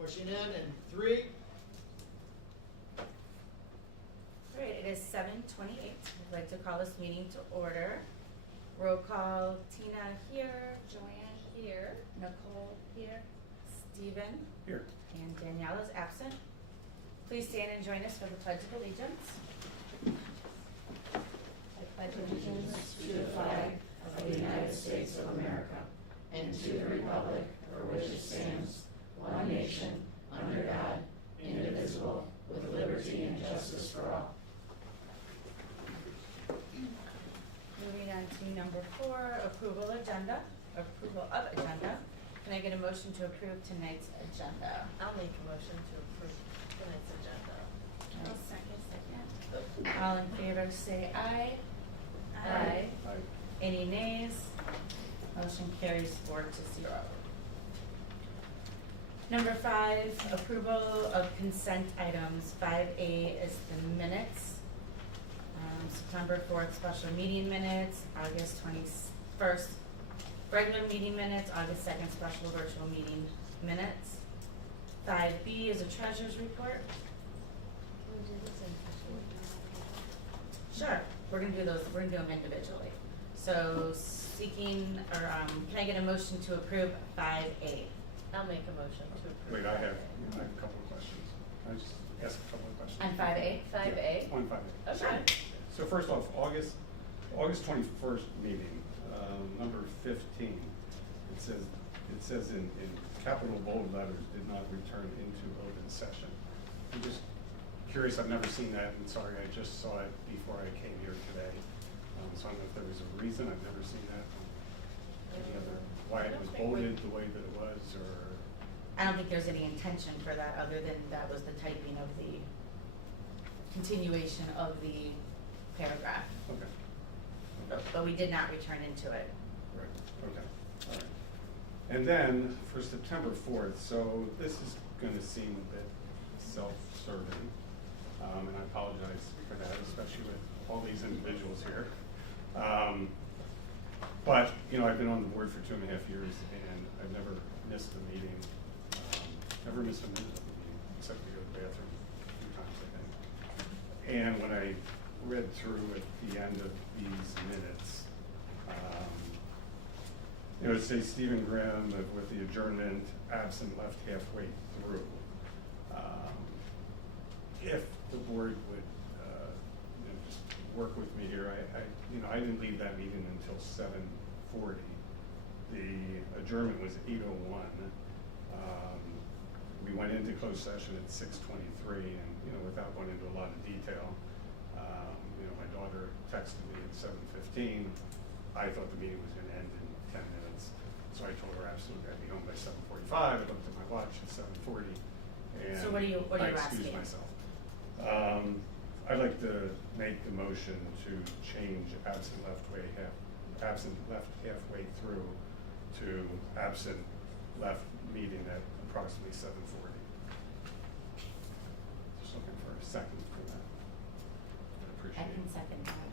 Pushing in 3. All right, it is 7:28. I'd like to call this meeting to order. Roll call, Tina here, Joanne here, Nicole here, Stephen, Here. and Danielle is absent. Please stand and join us for the Pledge of Allegiance. I pledge allegiance To the flag of the United States of America and to the republic for which it stands, one nation, under God, indivisible, with liberty and justice for all. Moving on to number 4, approval of agenda. Can I get a motion to approve tonight's agenda? I'll make a motion to approve tonight's agenda. I'll second. All in favor say aye. Aye. Aye. Any nays? Motion carries 4-0. Number 5, approval of consent items. 5A is the minutes. September 4th special meeting minutes, August 21st regular meeting minutes, August 2nd special virtual meeting minutes. 5B is a treasurer's report. Can we do this in Sure, we're gonna do them individually. So seeking, or can I get a motion to approve 5A? I'll make a motion to approve. Wait, I have a couple of questions. Can I just ask a couple of questions? On 5A? 5A? On 5A. Okay. So first off, August 21st meeting, number 15, it says in capital bold letters, did not return into open session. I'm just curious, I've never seen that, and sorry, I just saw it before I came here today. So I don't know if there was a reason, I've never seen that. Any other, why it was bolded the way that it was, or? I don't think there's any intention for that, other than that was the typing of the continuation of the paragraph. Okay. But we did not return into it. Right, okay, all right. And then for September 4th, so this is going to seem a bit self-serving, and I apologize for that, especially with all these individuals here. But, you know, I've been on the board for 2.5 years, and I've never missed a meeting, never missed a minute of the meeting, except to go to the bathroom a few times, I think. And when I read through at the end of these minutes, you know, it says Stephen Grimm with the adjournment absent left halfway through. If the board would, you know, just work with me here, I didn't leave that meeting until 7:40. The adjournment was 8:01. We went into closed session at 6:23, and, you know, without going into a lot of detail, you know, my daughter texted me at 7:15. I thought the meeting was going to end in 10 minutes, so I told her absolutely I'd be home by 7:45. I looked at my watch at 7:40, and So what are you I excused asking? myself. I'd like to make the motion to change absent left halfway through to absent left meeting at approximately 7:40. Just looking for a second for that. I'd appreciate I it. can second that.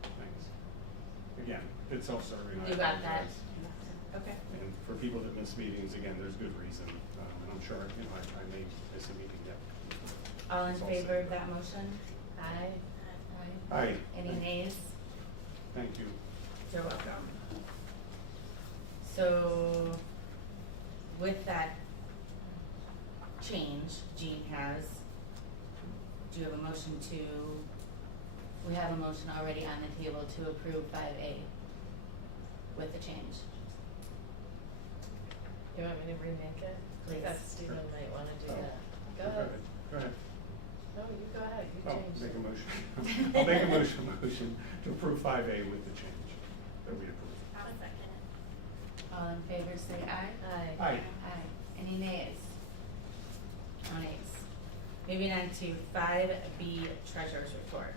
Okay, thanks. Again, it's self-serving. I You got that? apologize. Okay. And for people that miss meetings, again, there's good reason. And I'm sure, you know, I may miss a meeting yet. All in It's favor said. of that motion? Aye. Aye. Any nays? Thank you. You're welcome. So with that change Jean has, do you have a motion to, we have a motion already on the table to approve 5A with the change. You want me to remake it? Please. I thought Stephen might want to do Oh, that. Go ahead. Go ahead. No, you go ahead. You Oh, changed make a it. motion. I'll make a motion to approve 5A with the change that we approve. I'll second it. All in favor say aye. Aye. Aye. Aye. Any nays? No nays. Moving on to 5B, Treasurer's Report.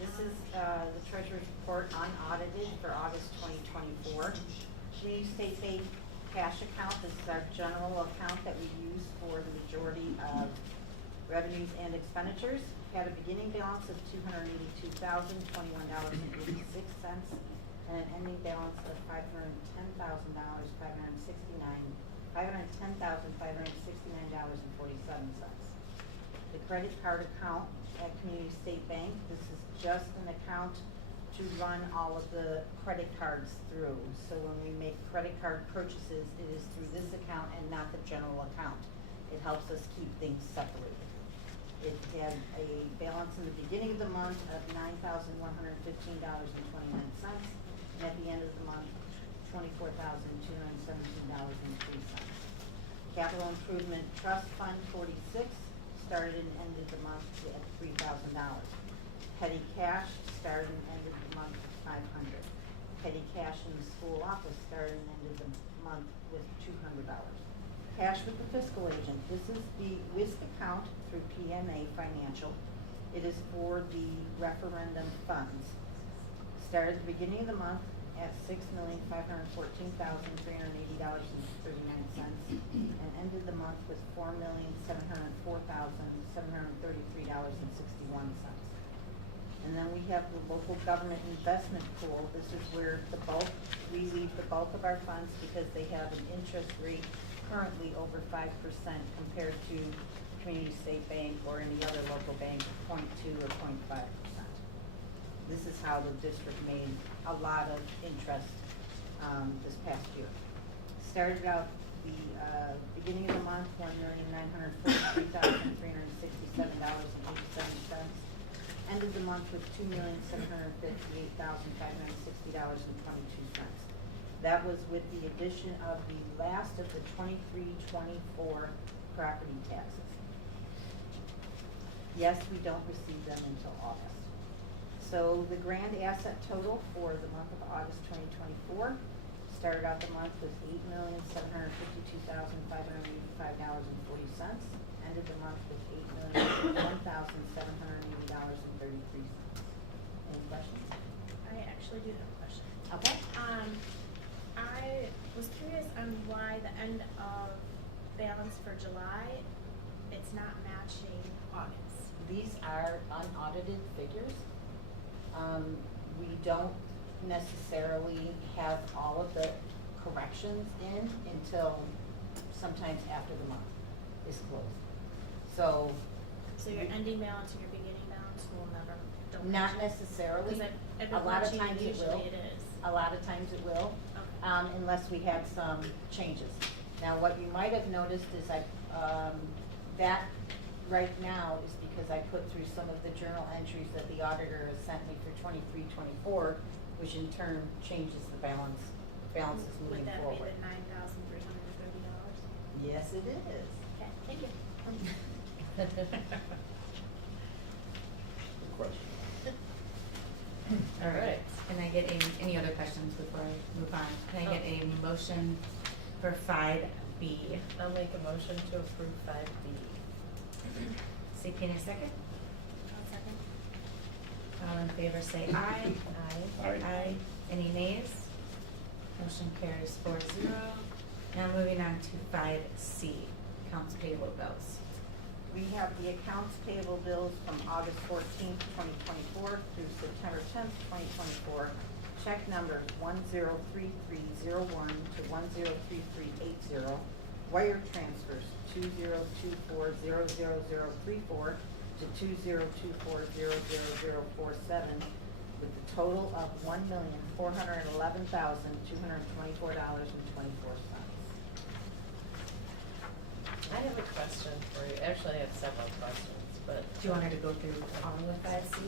This is the treasurer's report unaudited for August 2024. Community State Bank cash account, this is our general account that we use for the majority of revenues and expenditures. Had a beginning balance of $282,021.86 and an ending balance of $510,569 $510,569.47. The credit card account at Community State Bank, this is just an account to run all of the credit cards through. So when we make credit card purchases, it is through this account and not the general account. It helps us keep things separated. It had a balance in the beginning of the month of $9,115.29, and at the end of the month, $24,217.03. Capital Improvement Trust Fund 46 started and ended the month at $3,000. Petty cash started and ended the month at $500. Petty cash in the school office started and ended the month with $200. Cash with the fiscal agent. This is the WISC account through PMA Financial. It is for the referendum funds. Started at the beginning of the month at $6,514,380.39 and ended the month with $4,704,733.61. And then we have the local government investment pool. This is where we leave the bulk of our funds because they have an interest rate currently over 5% compared to Community State Bank or any other local bank, 0.2 or 0.5%. This is how the district made a lot of interest this past year. Started out the beginning of the month, $1,943,367.87. Ended the month with $2,758,560.22. That was with the addition of the last of the 23-24 property taxes. Yes, we don't receive them until August. So the grand asset total for the month of August 2024 started out the month with $8,752,585.40. Ended the month with $8,001,780.33. Any questions? I actually do have a question. Okay. I was curious on why the end of balance for July, it's not matching August. These are unaudited figures. We don't necessarily have all of the corrections in until sometimes after the month is closed. So. So your ending balance and your beginning balance will never, don't Not match? necessarily. 'Cause I've A been lot of watching, times it usually will. it is. A lot of times it will, Okay. unless we had some changes. Now, what you might have noticed is that right now is because I put through some of the journal entries that the auditor has sent me for 23-24, which in turn changes the balances moving Would that forward. be the $9,330? Yes, it is. Okay, thank you. Good question. All right, can I get any other questions before I move on? Can I get a motion for 5B? I'll make a motion to approve 5B. CP in a second? One second. All in favor say aye. Aye. Aye. Any nays? Motion carries 4-0. Now moving on to 5C, accounts payable bills. We have the accounts payable bills from August 14th, 2024 through September 10th, 2024. Check numbers 103301 to 103380. Wire transfers 20240034 to 2024000047 with the total of $1,411,224.24. I have a question for you. Actually, I have several questions, but. Do you want her to go through all of 5C?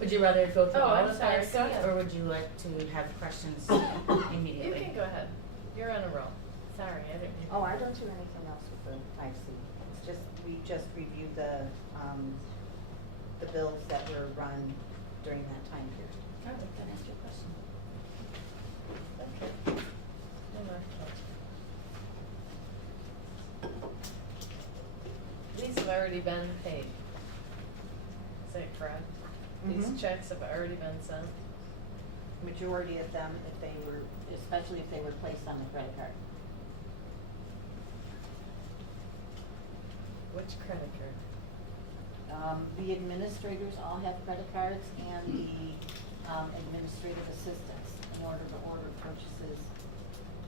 Would you rather go through Oh, all I'm of sorry, 5C, go ahead. or would you like to have questions You immediately? can go ahead. You're on a roll. Sorry, I didn't. Oh, I don't do anything else with the 5C. It's just, we just reviewed the bills that were run during that time period. Oh, then ask your question. Okay. No more questions. These have already been paid. Is that correct? Mhm. These checks have already been sent? Majority of them, if they were, especially if they were placed on the credit card. Which credit card? The administrators all have credit cards and the administrative assistants in order to order purchases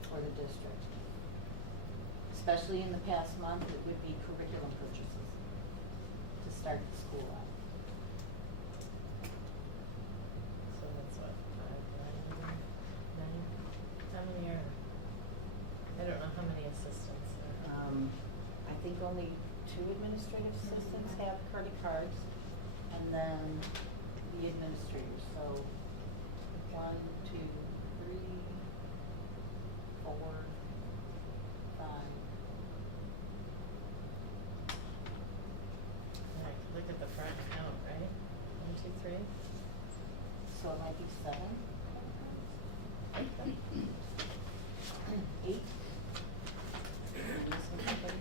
for the district. especially in the past month, it would be curriculum purchases to start the school out. So that's what, 5, 9, 9? How many are, I don't know how many assistants there are. I think only 2 administrative assistants have credit cards, and then the administrators, so 1, 2, 3, 4, 5. Like, look at the front count, right? 1, 2, 3. So it might be 7. 8. Missing somebody?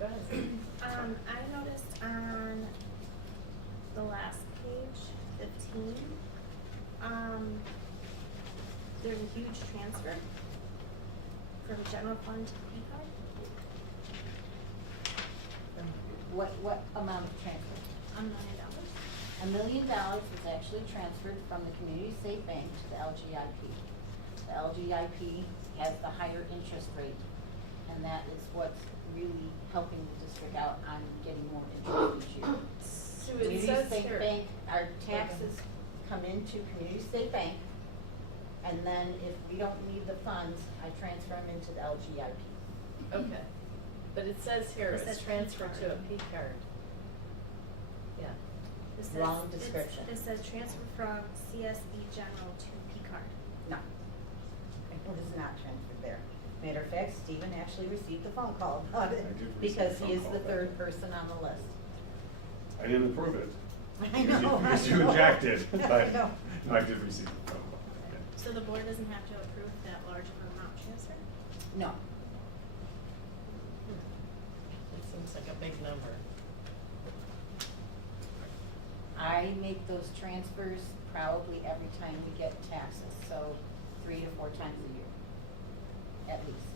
Go ahead. I noticed on the last page, 15, there's a huge transfer from general fund to P card. What amount of transfer? $1 million. $1 million was actually transferred from the Community State Bank to the LGIP. The LGIP has the higher interest rate, and that is what's really helping the district out on getting more interest each year. So it Community says State here. Bank, our taxes come into Community State Bank, and then if we don't need the funds, I transfer them into the LGIP. Okay, but it says here, It it's says transferred to a P P card. Yeah, It says- Wrong it's- description. It says transfer from CSE general to P card. No. It is not transferred there. Matter of fact, Stephen actually received a phone call about it, I did receive a because he phone is call the about third it. person on the list. I didn't approve it. I Because you- know, Because I you know. objected, I but, know. no, I did receive a phone call. Yeah. So the board doesn't have to approve that large of an amount transfer? No. it seems like a big number. I make those transfers probably every time we get taxes, so 3 to 4 times a year, at least.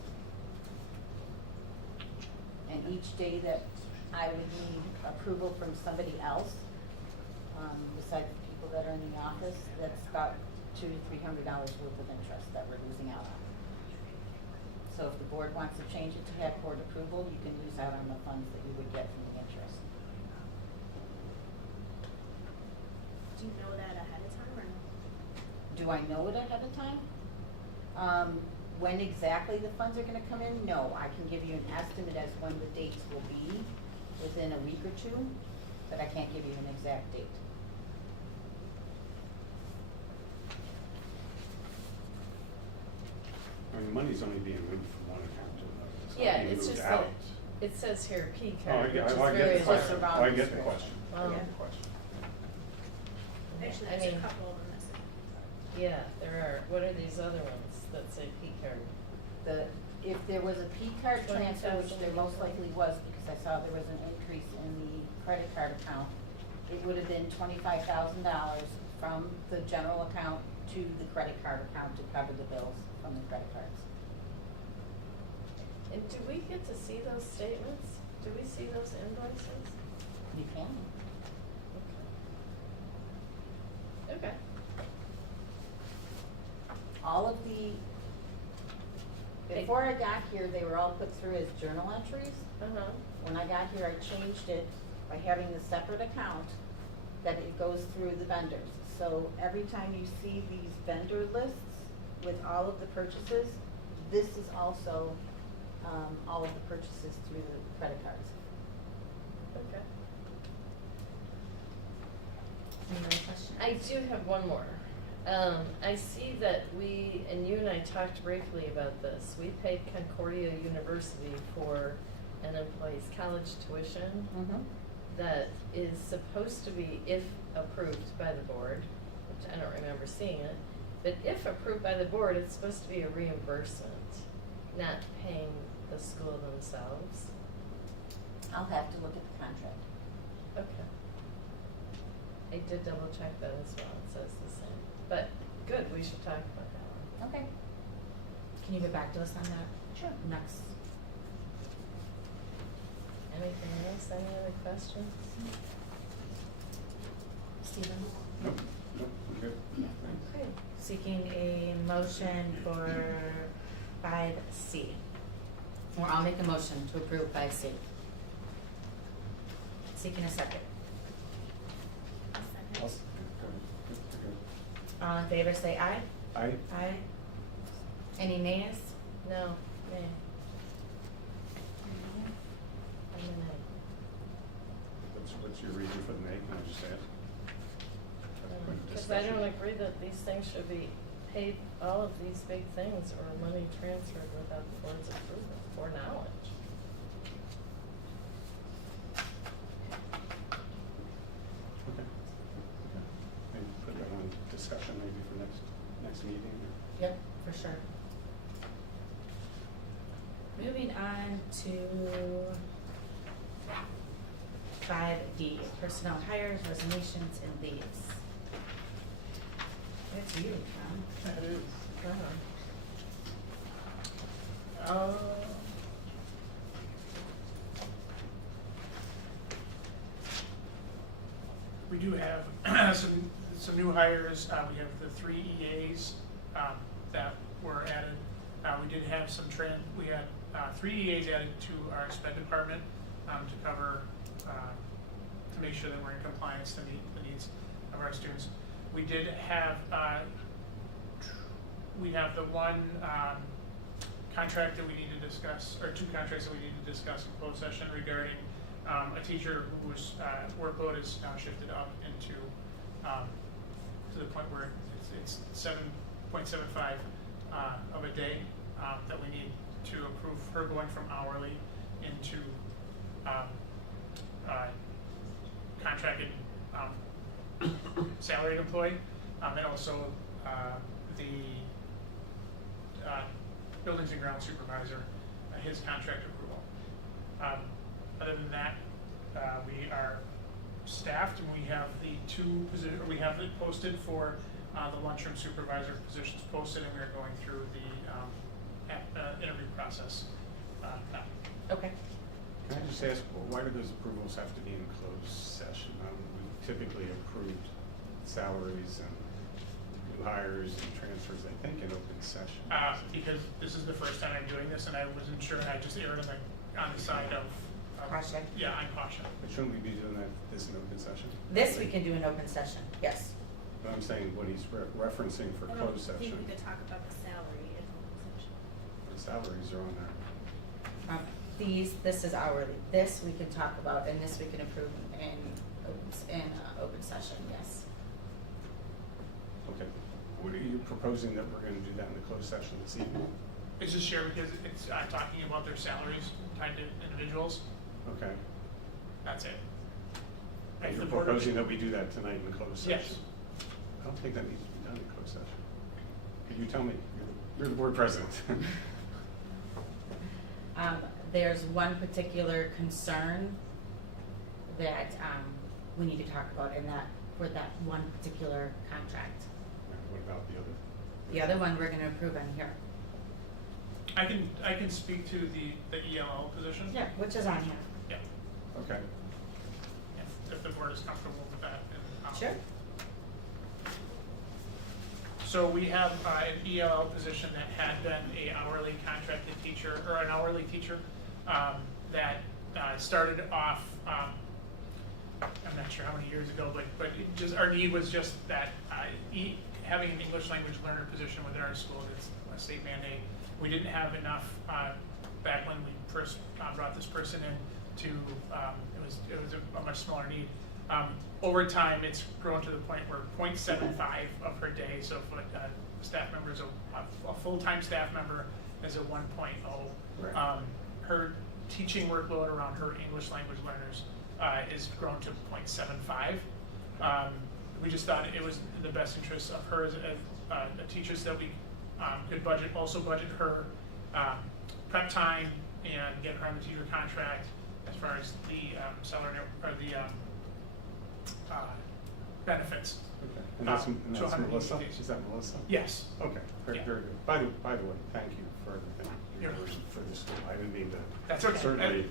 And each day that I would need approval from somebody else, besides the people that are in the office, that's about $200 to $300 worth of interest that we're losing out on. So if the board wants to change it to have board approval, you can lose out on the funds that you would get from the interest. Do you know that ahead of time or no? Do I know it ahead of time? When exactly the funds are gonna come in? No, I can give you an estimate as when the dates will be, within a week or 2, but I can't give you an exact date. I mean, money's only being moved from one account to another. It's not Yeah, being it's moved just out. that, it says here P Oh, card, which is I get very the question. large. Oh, I get the question. I Um, get the question. Actually, I there's mean, a couple of them missing. yeah, there are. What are these other ones that say P card? If there was a P card transfer, which there 20,000. most likely was, because I saw there was an increase in the credit card account, it would have been $25,000 from the general account to the credit card account to cover the bills from the credit cards. And do we get to see those statements? Do we see those invoices? You can. Okay. All of the, before I got here, they were all put through as journal entries. Uh-huh. When I got here, I changed it by having the separate account that it goes through the vendors. So every time you see these vendor lists with all of the purchases, this is also, all of the purchases through the credit cards. Okay. Any other questions? I do have one more. I see that we, and you and I talked briefly about this, we paid Concordia University for an employee's college tuition that is supposed to be, if approved by the board, which I don't remember seeing it, but if approved by the board, it's supposed to be a reimbursement, not paying the school themselves. I'll have to look at the contract. Okay. I did double check that as well, it says the same, but good, we should talk about that one. Okay. Can you get back to us on that? Sure. Next. Anything else, any other questions? Stephen? Nope, nope, I'm good. Thanks. Okay, seeking a motion for 5C. Or I'll make a motion to approve 5C. Seeking a second. A second. I'll s- go ahead. All in favor, say aye. Aye. Aye. Any nays? No, nay. I'm a nay. What's your reason for the nay? Can I just say it? Because I don't agree that these things should be paid, all of these big things or money transferred without the board's approval or knowledge. Okay. Okay. Maybe put that on discussion maybe for next meeting. Yep, for sure. Moving on to 5D, personnel hires, resignations, and leaves. That's you, Tom. That is. Uh, We do have some new hires. We have the 3 EAs that were added. We did have we had 3 EAs added to our sped department to cover, to make sure that we're in compliance to meet the needs of our students. We did have, the one contract that we need to discuss, or 2 contracts that we need to discuss in closed session regarding a teacher whose workload is now shifted up into, to the point where it's 7.75 of a day that we need to approve her going from hourly into contracted salaried employee, and also the buildings and grounds supervisor, his contract approval. Other than that, we are staffed, and we have we have it posted for the lunchroom supervisor positions posted, and we are going through the interview process now. Okay. Can I just ask, why do those approvals have to be in closed session? We typically approved salaries and new hires and transfers, I think, in open session. Because this is the first time I'm doing this, and I wasn't sure, I just erred on the side of. Caution. Yeah, I'm caution. But shouldn't we be doing this in open session? This we can do in open session, yes. But I'm saying what he's referencing for I don't closed think session. we could talk about the salary in open session. The salaries are on there. This is hourly. This we can talk about, and this we can approve in open session, yes. Okay. What are you proposing that we're gonna do that in the closed session this evening? It's just shared because it's talking about their salaries tied to individuals. Okay. That's it. And If you're the board- proposing that we do that tonight in closed session? Yes. I don't think that needs to be done in closed session. Could you tell me? You're the board president. There's one particular concern that we need to talk about for that one particular contract. What about the other? The other one we're gonna approve on here. I can speak to the ELL position. Yeah, which is on here. Yeah. Okay. If the board is comfortable with that. And, Sure. So we have an ELL position that had been a hourly contracted teacher, or an hourly teacher, that started off, I'm not sure how many years ago, but it just, our need was just that, having an English language learner position within our school, it's a state mandate. We didn't have enough, back when we first brought this person in to, it was a much smaller need. Over time, it's grown to the point where 0.75 of her day, so if a staff member is a full-time staff member is a 1.0. Right. Her teaching workload around her English language learners is grown to 0.75. We just thought it was in the best interest of her as a teacher, so that we could also budget her prep time and get her on the teacher contract as far as the salary or the benefits. Okay. And that's to 180 Melissa? days. Is that Melissa? Yes. Okay, very, Yeah. very good. By the way, thank you for everything you're You're- doing for the school. I didn't mean to. That's okay. Certainly.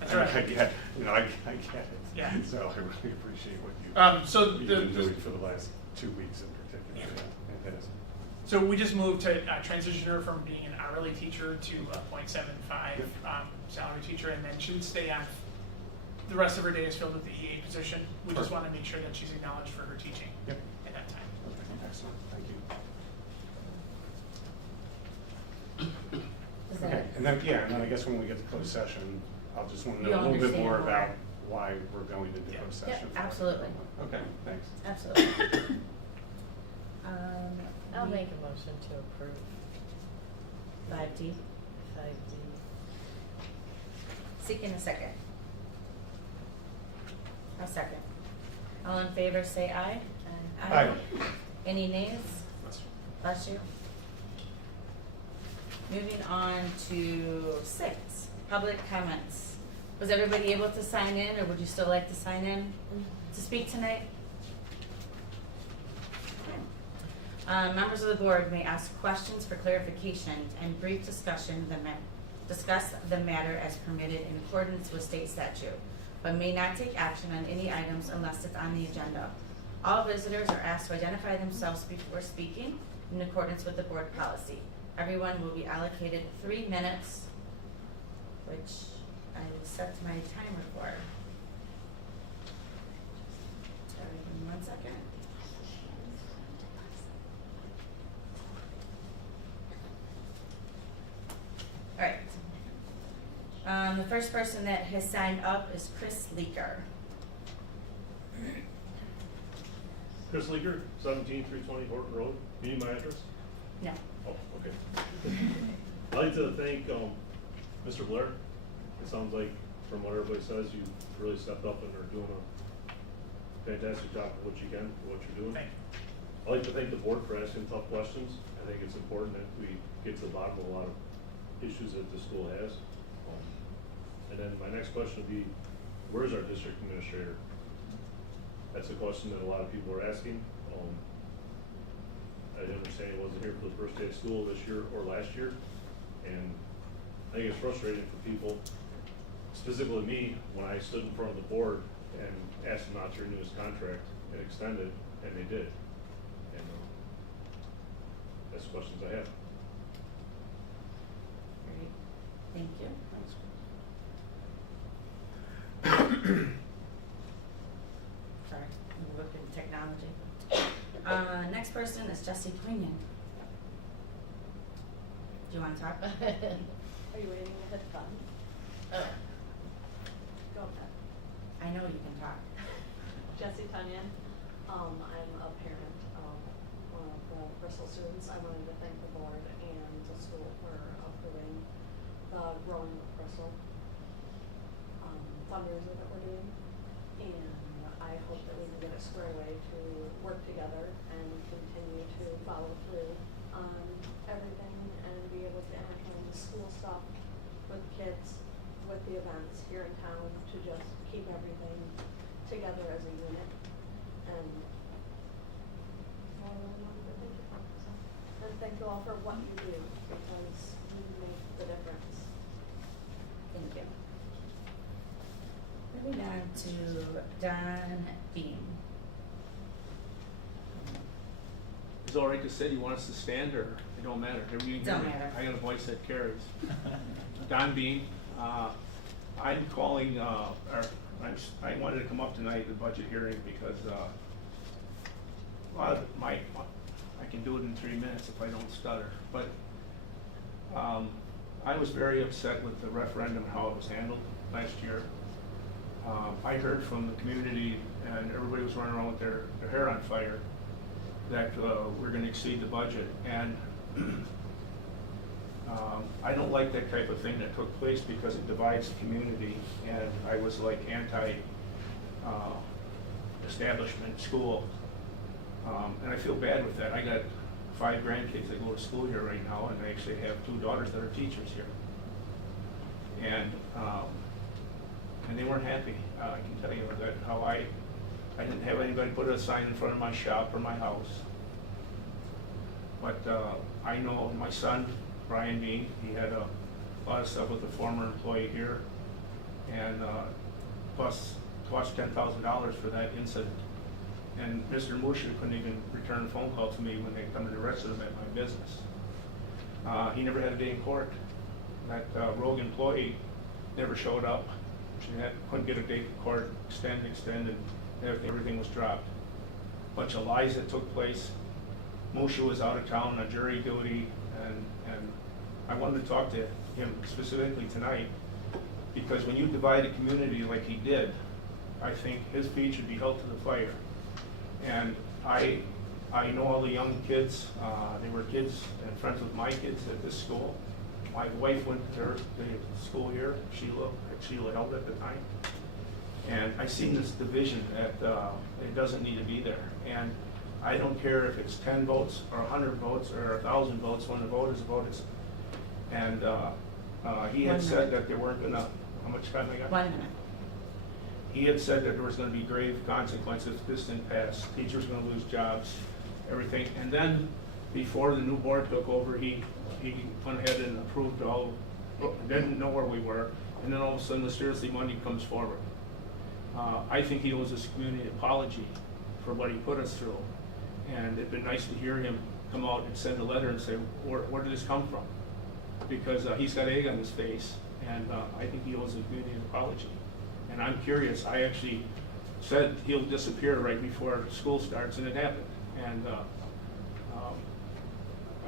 That's I right. get, I get it. Yeah. So I really appreciate what So you've been doing for the last 2 weeks in particular. Yeah. Yeah. passed? So we just moved to transition her from being an hourly teacher to a .75 salary teacher, and then she would stay on. The rest of her day is filled with the EA position. We just Perfect. want to make sure that she's acknowledged for her teaching Yep. at that time. Okay, excellent, thank you. Is Okay, that, and then I guess when we get to closed session, I'll just want to know You'll a little bit understand more more. about why we're going into Yeah. closed Yeah, session. absolutely. Okay, thanks. absolutely. I'll make a motion to approve 5D, 5D. seeking a second. A second. All in favor, say aye. Aye. Any nays? Bless you. Moving on to 6, public comments. Was everybody able to sign in, or would you still like to sign in to speak tonight? Members of the board may ask questions for clarification and brief discussion discuss the matter as permitted in accordance with state statute, but may not take action on any items unless it's on the agenda. All visitors are asked to identify themselves before speaking in accordance with the board policy. Everyone will be allocated 3 minutes, which I will set my timer for. Sorry, give me 1 second. All right. The first person that has signed up is Chris Leaker. Chris Leaker, 17320 Horton Road. You need my address? No. Oh, okay. I'd like to thank Mr. Blair. It sounds like, from what everybody says, you really stepped up and are doing a fantastic job of what you can, for what you're doing. Thank you. I'd like to thank the board for asking tough questions. I think it's important that we get to the bottom of a lot of issues that the school has. And then my next question would be, where's our district administrator? That's a question that a lot of people are asking. I understand he wasn't here for the first day of school this year or last year. And I think it's frustrating for people, specifically me, when I stood in front of the board and asked him not to renew his contract and extend it, and they did. And that's the questions I have. Great. Thank you. Sorry, I'm looking at technology. Next person is Jesse Quinion. Do you want to talk? Are you waiting to hit fun? Go ahead. I know you can talk. Jessie Tunyon. I'm a parent of one of the Bristol students. I wanted to thank the board and the school for approving the Growing with Bristol fundraiser that we're doing. And I hope that we can get it squared away to work together and continue to follow through on everything and be able to implement the school stuff with kids, with the events here in town, to just keep everything together as a unit. And I really wanted to thank you for it. So, and thank you all for what you do, because you make the difference. Thank you. Moving on to Don Beam. Is it all right to say you want us to stand, or it don't matter? Whatever you Don't hear. matter. I got a voice that carries. Don Bean, I'm calling, I wanted to come up tonight at the budget hearing because a lot of I can do it in 3 minutes if I don't stutter, but I was very upset with the referendum and how it was handled last year. I heard from the community, and everybody was running around with their hair on fire, that we're gonna exceed the budget, and I don't like that type of thing that took place because it divides the community, and I was like anti-establishment school, and I feel bad with that. I got 5 grandkids that go to school here right now, and I actually have 2 daughters that are teachers here, and they weren't happy. I can tell you that how I didn't have anybody put a sign in front of my shop or my house. But I know my son, Brian Bean, he had a lot of stuff with a former employee here, and plus cost $10,000 for that incident. And Mr. Musha couldn't even return a phone call to me when they come to the rest of them at my business. He never had a day in court. That rogue employee never showed up. Couldn't get a date in court, extend, and everything was dropped. Bunch of lies that took place. Musha was out of town on jury duty, and I wanted to talk to him specifically tonight, because when you divide a community like he did, I think his feet should be held to the fire. And I know all the young kids. They were kids and friends with my kids at this school. My wife went to the school here, Sheila held at the time. And I seen this division that it doesn't need to be there. And I don't care if it's 10 votes or 100 votes or 1,000 votes, when the vote is a vote. And he had 1 said minute. that there weren't gonna, how much time I got? 1 minute. He had said that there was gonna be grave consequences if this didn't pass. Teachers were gonna lose jobs, everything. And then, before the new board took over, he went ahead and approved all, didn't know where we were, and then all of a sudden, mysteriously, money comes forward. I think he owes this community an apology for what he put us through. And it'd been nice to hear him come out and send a letter and say, where did this come from? Because he's got egg on his face, and I think he owes the community an apology. And I'm curious, I actually said he'll disappear right before school starts, and it happened. And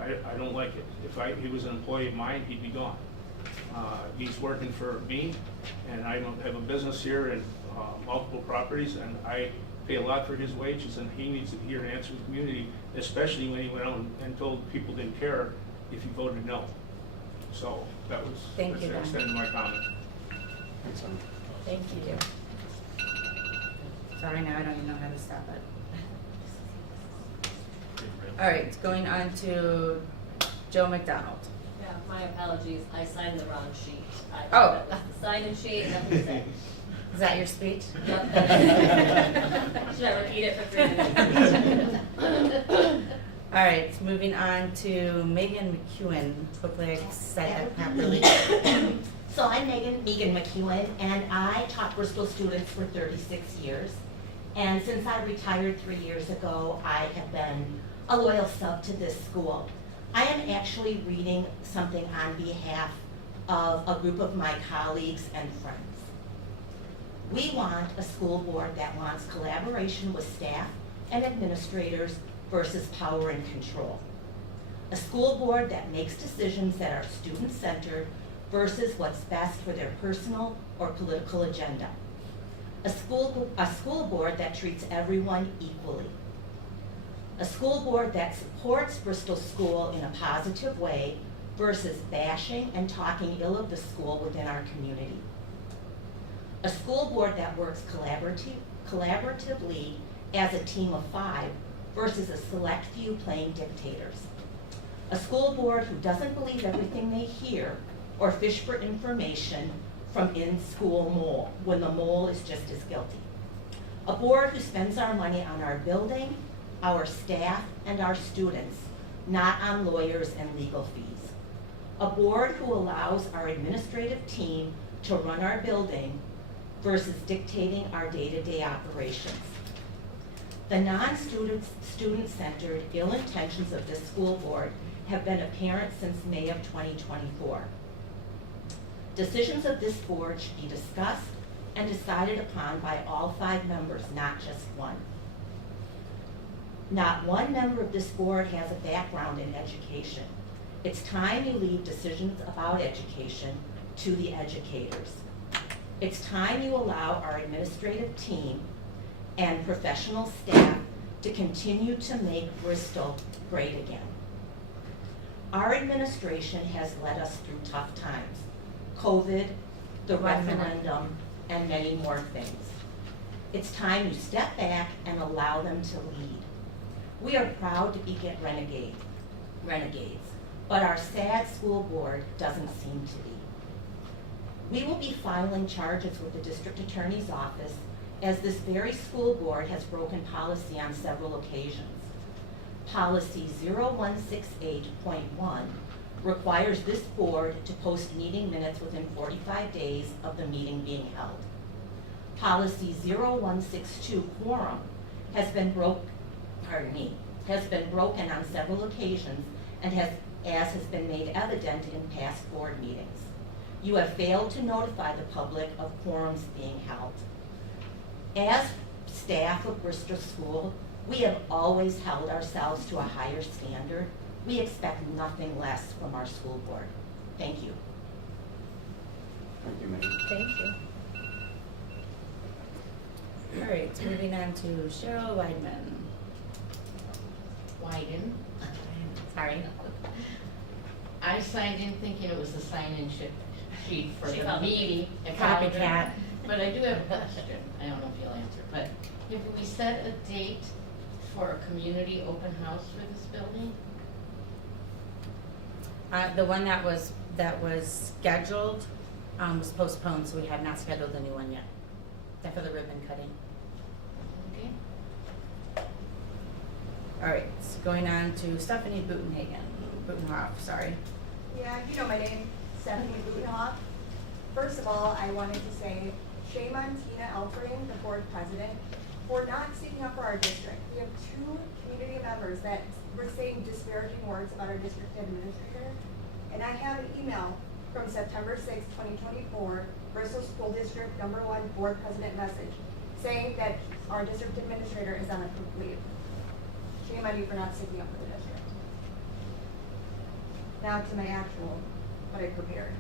I don't like it. If he was an employee of mine, he'd be gone. He's working for me, and I don't have a business here and multiple properties, and I pay a lot for his wages, and he needs to hear an answer to the community, especially when he went out and told people didn't care if he voted no. So that was Thank you, the Ben. extent of my comment. Thank you. Sorry, now I don't even know how to stop it. All right, going on to Joe McDonald. Yeah, my apologies, I signed the wrong sheet. Oh. That was the sign-in sheet, nothing to say. Is that your speech? Yep. Should I repeat it for 3 minutes? All right, moving on to Megan McEwen. Hopefully I said that properly. So I'm Megan McEwen, and I taught Bristol students for 36 years. And since I retired 3 years ago, I have been a loyal sub to this school. I am actually reading something on behalf of a group of my colleagues and friends. We want a school board that wants collaboration with staff and administrators versus power and control. A school board that makes decisions that are student-centered versus what's best for their personal or political agenda. A school board that treats everyone equally. A school board that supports Bristol School in a positive way versus bashing and talking ill of the school within our community. A school board that works collaboratively as a team of 5 versus a select few playing dictators. A school board who doesn't believe everything they hear or fish for information from in-school mole when the mole is just as guilty. A board who spends our money on our building, our staff, and our students, not on lawyers and legal fees. A board who allows our administrative team to run our building versus dictating our day-to-day operations. The non-student-centered ill intentions of this school board have been apparent since May of 2024. Decisions of this board should be discussed and decided upon by all 5 members, not just one. Not one member of this board has a background in education. It's time you leave decisions about education to the educators. It's time you allow our administrative team and professional staff to continue to make Bristol great again. Our administration has led us through tough times. COVID, the 1 minute. referendum, and many more things. It's time you step back and allow them to lead. We are proud to be renegades, but our sad school board doesn't seem to be. We will be filing charges with the district attorney's office as this very school board has broken policy on several occasions. Policy 0168.1 requires this board to post meeting minutes within 45 days of the meeting being held. Policy 0162 quorum has been has been broken on several occasions and as has been made evident in past board meetings. You have failed to notify the public of quorums being held. As staff of Bristol School, we have always held ourselves to a higher standard. We expect nothing less from our school board. Thank you. Thank you, Megan. Thank you. All right, moving on to Cheryl Weidman. Wyden. Sorry. I signed in thinking it was the sign-in sheet for She the found it. meeting. Copycat. But I do have a question. I don't know if you'll answer, but if we set a date for a community open house for this building? The one that was scheduled was postponed, so we have not scheduled a new one yet. Except for the ribbon cutting. Okay. All right, so going on to Stephanie Butenhoff, sorry. Yeah, you know my name, Stephanie Butenhoff. First of all, I wanted to say shame on Tina Elfring, the board president, for not speaking up for our district. We have 2 community members that were saying disparaging words about our district administrator. And I have an email from September 6, 2024, Bristol School District #1 board president message saying that our district administrator is on approved leave. Shame on you for not sticking up for the district. Now to my actual, what I prepared.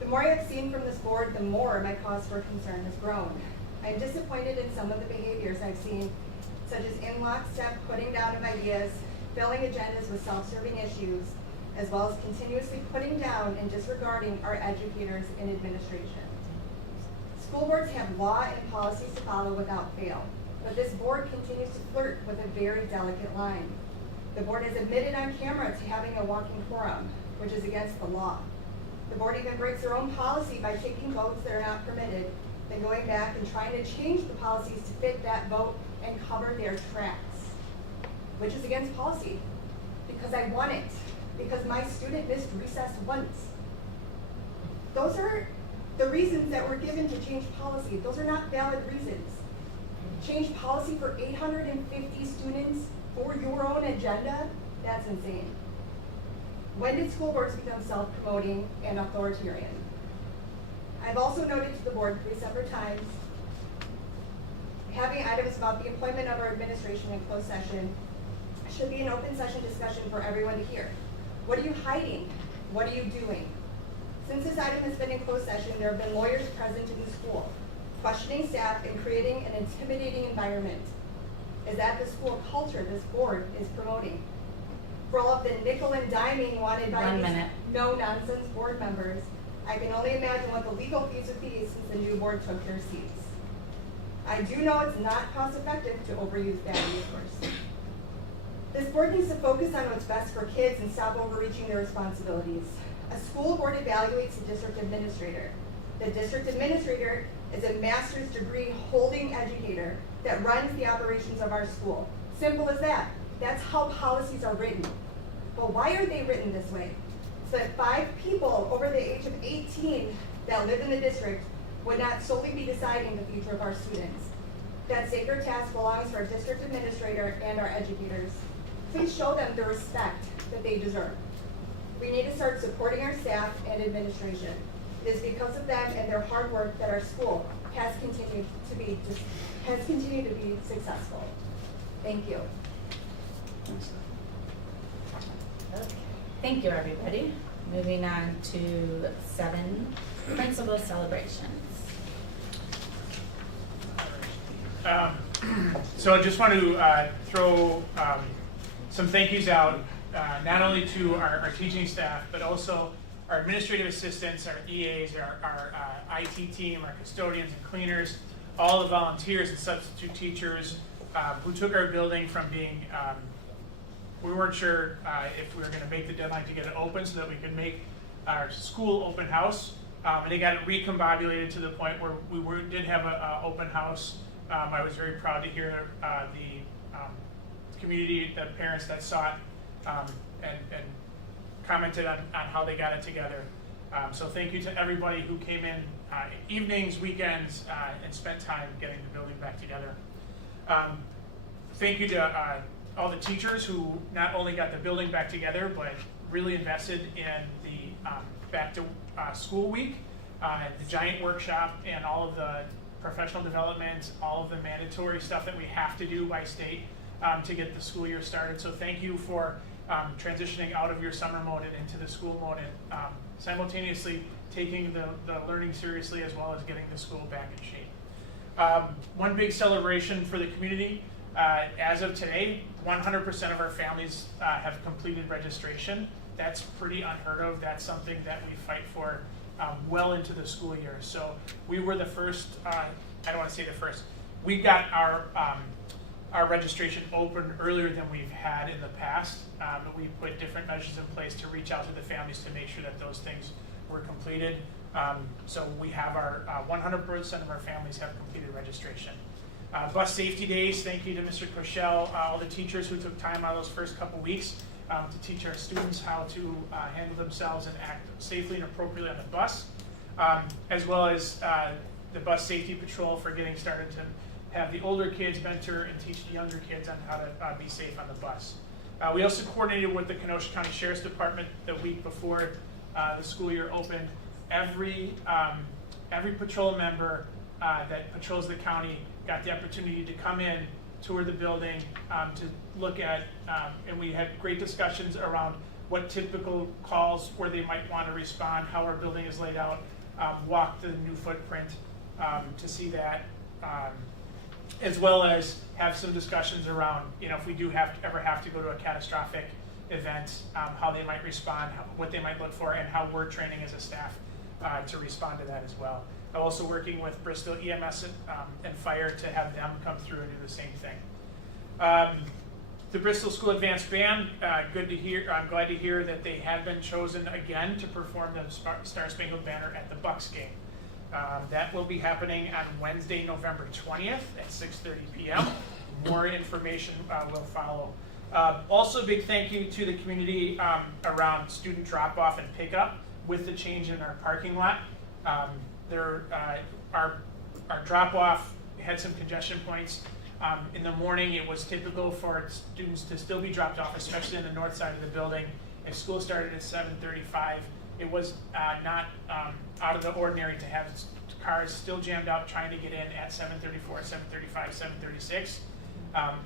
The more I've seen from this board, the more my cause for concern has grown. I'm disappointed in some of the behaviors I've seen, such as in lockstep putting down of ideas, filling agendas with self-serving issues, as well as continuously putting down and disregarding our educators and administration. School boards have law and policies to follow without fail, but this board continues to flirt with a very delicate line. The board has admitted on camera to having a walking quorum, which is against the law. The board even breaks their own policy by taking votes that are not permitted, then going back and trying to change the policies to fit that vote and cover their tracks, which is against policy, because I want it, because my student missed recess once. Those are the reasons that were given to change policy. Those are not valid reasons. Change policy for 850 students for your own agenda? That's insane. When did school boards become self-promoting and authoritarian? I've also noted to the board 3 separate times having items about the employment of our administration in closed session should be an open session discussion for everyone to hear. What are you hiding? What are you doing? Since this item has been in closed session, there have been lawyers present in the school, questioning staff and creating an intimidating environment. Is that the school culture this board is promoting? For all of the nickel and diming wanted by these no-nonsense board members, I can only imagine what the legal fees would be since the new board took their seats. I do know it's not cost-effective to overuse bad resource. This board needs to focus on what's best for kids and stop overreaching their responsibilities. A school board evaluates the district administrator. The district administrator is a master's degree holding educator that runs the operations of our school. Simple as that. That's how policies are written. But why are they written this way? So that 5 people over the age of 18 that live in the district would not solely be deciding the future of our students. That sacred task belongs to our district administrator and our educators. Please show them the respect that they deserve. We need to start supporting our staff and administration. It is because of them and their hard work that our school has continued to be successful. Thank you. Thanks. Okay. Thank you, everybody. Moving on to 7, principal celebrations. So I just want to throw some thank yous out, not only to our teaching staff, but also our administrative assistants, our EAs, our IT team, our custodians and cleaners, all the volunteers and substitute teachers who took our building from being, we weren't sure if we were going to make the deadline to get it open so that we could make our school open house. And it got recombobulated to the point where we did have an open house. I was very proud to hear the community, the parents that saw it and commented on how they got it together. So thank you to everybody who came in evenings, weekends, and spent time getting the building back together. Thank you to all the teachers who not only got the building back together, but really invested in the back to school week, the giant workshop, and all of the professional development, all of the mandatory stuff that we have to do by state to get the school year started. So thank you for transitioning out of your summer mode and into the school mode, and simultaneously taking the learning seriously, as well as getting the school back in shape. One big celebration for the community. As of today, 100% of our families have completed registration. That's pretty unheard of. That's something that we fight for well into the school year. So we were the first, I don't want to say the first, we got our registration open earlier than we've had in the past. We put different measures in place to reach out to the families to make sure that those things were completed. So we have our 100% of our families have completed registration. Bus safety days, thank you to Mr. Koshel, all the teachers who took time out of those first couple weeks to teach our students how to handle themselves and act safely and appropriately on the bus, as well as the bus safety patrol for getting started to have the older kids mentor and teach the younger kids on how to be safe on the bus. We also coordinated with the Kenosha County Sheriff's Department the week before the school year opened. Every patrol member that patrols the county got the opportunity to come in, tour the building, to look at, and we had great discussions around what typical calls where they might want to respond, how our building is laid out, walk the new footprint to see that, as well as have some discussions around, if we do ever have to go to a catastrophic event, how they might respond, what they might look for, and how we're training as a staff to respond to that as well. I'm also working with Bristol EMS and Fire to have them come through and do the same thing. The Bristol School Advanced Band, good to hear. I'm glad to hear that they have been chosen again to perform the Star Spangled Banner at the Bucks game. That will be happening on Wednesday, November 20th at 6:30 p.m. More information will follow. Also, a big thank you to the community around student drop-off and pickup with the change in our parking lot. Our drop-off had some congestion points. In the morning, it was typical for students to still be dropped off, especially on the north side of the building. If school started at 7:35, it was not out of the ordinary to have cars still jammed up trying to get in at 7:34, 7:35, 7:36.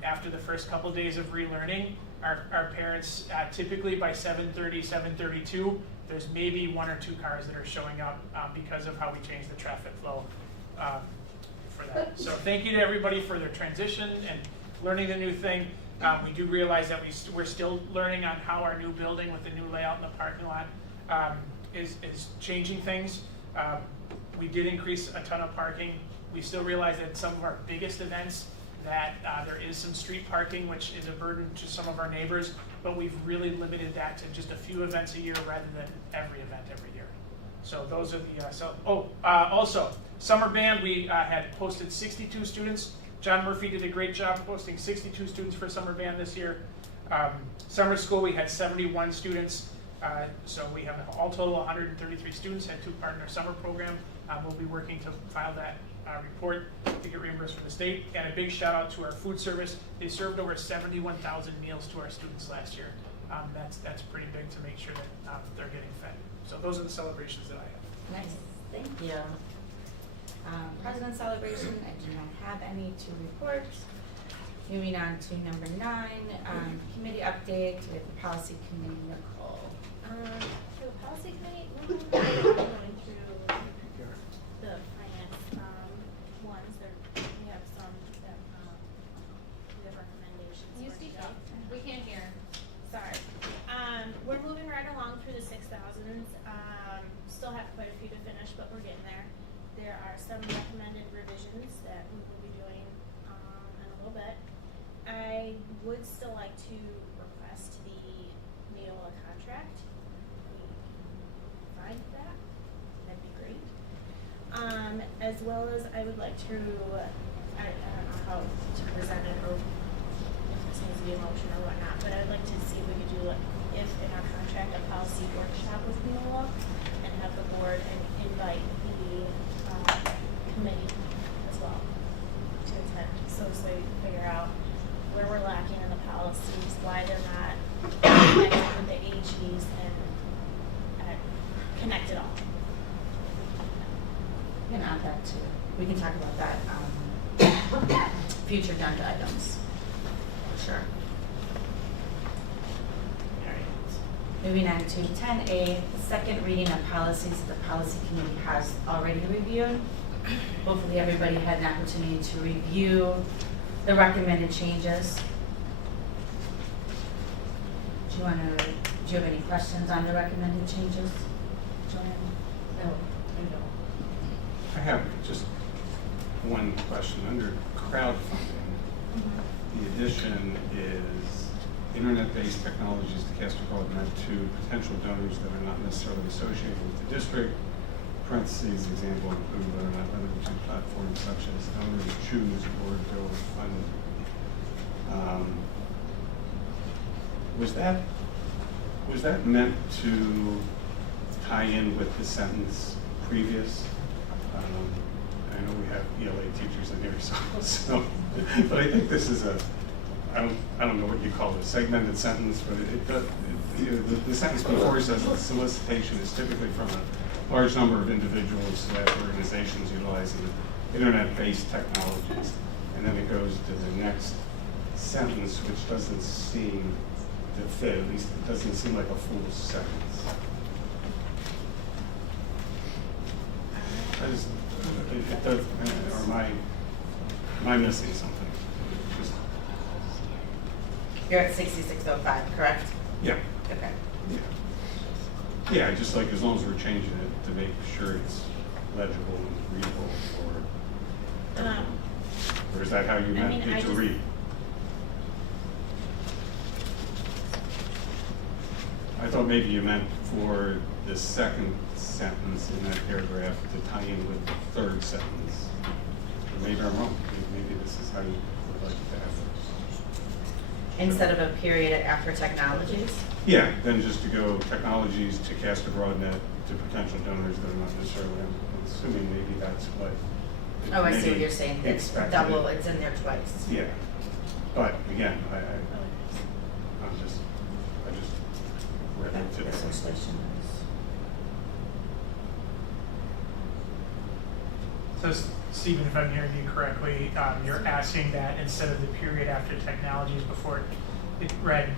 After the first couple days of relearning, our parents, typically by 7:30, 7:32, there's maybe one or two cars that are showing up because of how we changed the traffic flow for that. So thank you to everybody for their transition and learning the new thing. We do realize that we're still learning on how our new building with the new layout in the parking lot is changing things. We did increase a ton of parking. We still realize that some of our biggest events that there is some street parking, which is a burden to some of our neighbors, but we've really limited that to just a few events a year rather than every event every year. So those are the, also, summer band, we had posted 62 students. John Murphy did a great job posting 62 students for summer band this year. Summer school, we had 71 students. So we have all total 133 students had took part in our summer program. We'll be working to file that report to get reimbursed from the state. And a big shout out to our food service. They served over 71,000 meals to our students last year. That's pretty big to make sure that they're getting fed. So those are the celebrations that I have. Nice, thank you. President's celebration, I do not have any to report. Moving on to number 9, committee update with the policy committee, Nicole. For the policy committee, we're going through the finance ones. We have some that we have recommendations. Can you speak up? We can't hear. Sorry. We're moving right along through the 6,000s. Still have quite a few to finish, but we're getting there. There are some recommended revisions that we will be doing in a little bit. I would still like to request the Neola contract. We find that. That'd be great. As well as I would like to, I don't know how to present it or if this needs to be a motion or whatnot, but I'd like to see if we could do, if in our contract, a policy workshop with Neola and have the board and invite the committee as well to attend. So I impact at all. We can add that too. We can talk about that, future agenda items. Sure. Alright. Moving on to 10A, second reading of policies the policy committee has already reviewed. Hopefully everybody had an opportunity to review the recommended changes. Do you have any questions on the recommended changes, Joanne? No, I don't. I have just one question. Under crowdfunding, the addition is internet-based technologies to cast a broad net to potential donors that are not necessarily associated with the district. Parentheses, example include but are not limited to platforms such as donors choose or donor fund. Was that meant to tie in with the sentence previous? I know we have ELA teachers in here, so but I think this is I don't know what you call it, segmented sentence, but it does, the sentence before says that solicitation is typically from a large number of individuals / organizations utilizing internet-based technologies. And then it goes to the next sentence, which doesn't seem to fit, at least it doesn't seem like a full sentence. I just, it does, or am I missing something? Just, You're at 6605, correct? yeah, Okay. yeah. Yeah, just like as long as we're changing it to make sure it's legible and readable, or is that how you meant it to read? I thought maybe you meant for the second sentence in that paragraph to tie in with the third sentence. Or maybe I'm wrong. Maybe this is how you would like to have it. Instead of a period after technologies? Yeah, then just to go technologies to cast a broad net to potential donors that are not necessarily, I'm assuming maybe that's what. the Oh, I see what committee you're saying, it's expected double, it. it's in there twice. Yeah, but again, I just read it today. So Stephen, if I'm hearing you correctly, you're asking that instead of the period after technologies before it read,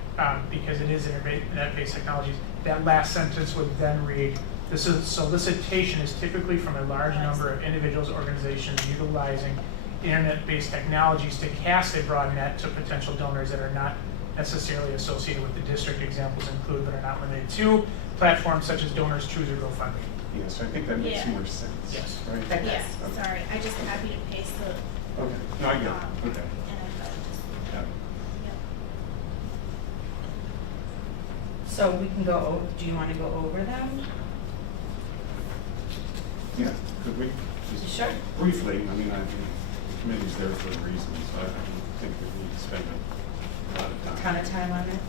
because it is internet-based technologies, that last sentence would then read, the solicitation is typically from a large number of individuals, organizations utilizing internet-based technologies to cast a broad net to potential donors that are not necessarily associated with the district. Examples include but are not limited to platforms such as Donors Choose or GoFundMe. Yes, I think that makes Yeah. more sense. Yes. Right? That Yeah, does. sorry, I just copied and pasted the, Okay, no, I get it, okay. and I thought it just, Got it. yeah. So we can go, do you wanna go over them? Yeah, could we just Sure. briefly, I mean, the committee's there for a reason, so I don't think we need to spend a lot of time. Ton of time on it?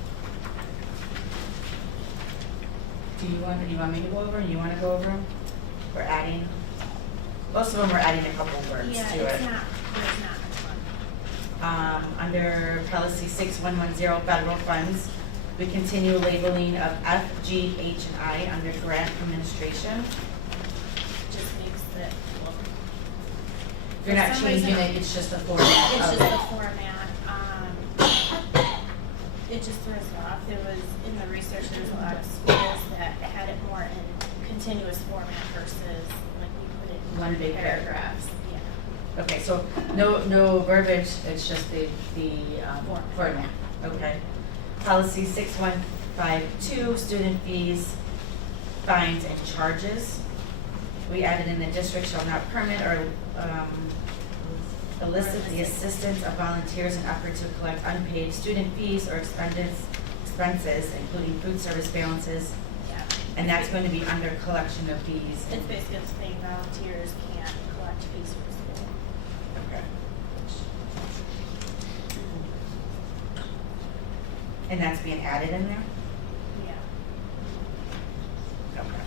Do you want me to go over, you wanna go over them? We're adding, most of them we're adding a couple words to it. Yeah, it's not, there's not a ton. Under policy 6110 federal funds, we continue labeling of F, G, H, and I under grant administration. Just makes it look. You're For not some changing reason- it, it's just the format It's of just it. the format, it just throws it off. There was, in the research, there's a lot of schools that had it more in continuous format versus like we put it in One big paragraphs, yeah. Okay, so no verbiage, it's just the format, okay. Policy 6152, student fees, fines, and charges. We added in the district shall not permit or elicit the assistance of volunteers in effort to collect unpaid student fees or expenses, including food service balances, Yeah. and that's going to be under collection of fees. It's basically saying volunteers can't collect fees for the school. Okay. And that's being added in there? Yeah. Okay.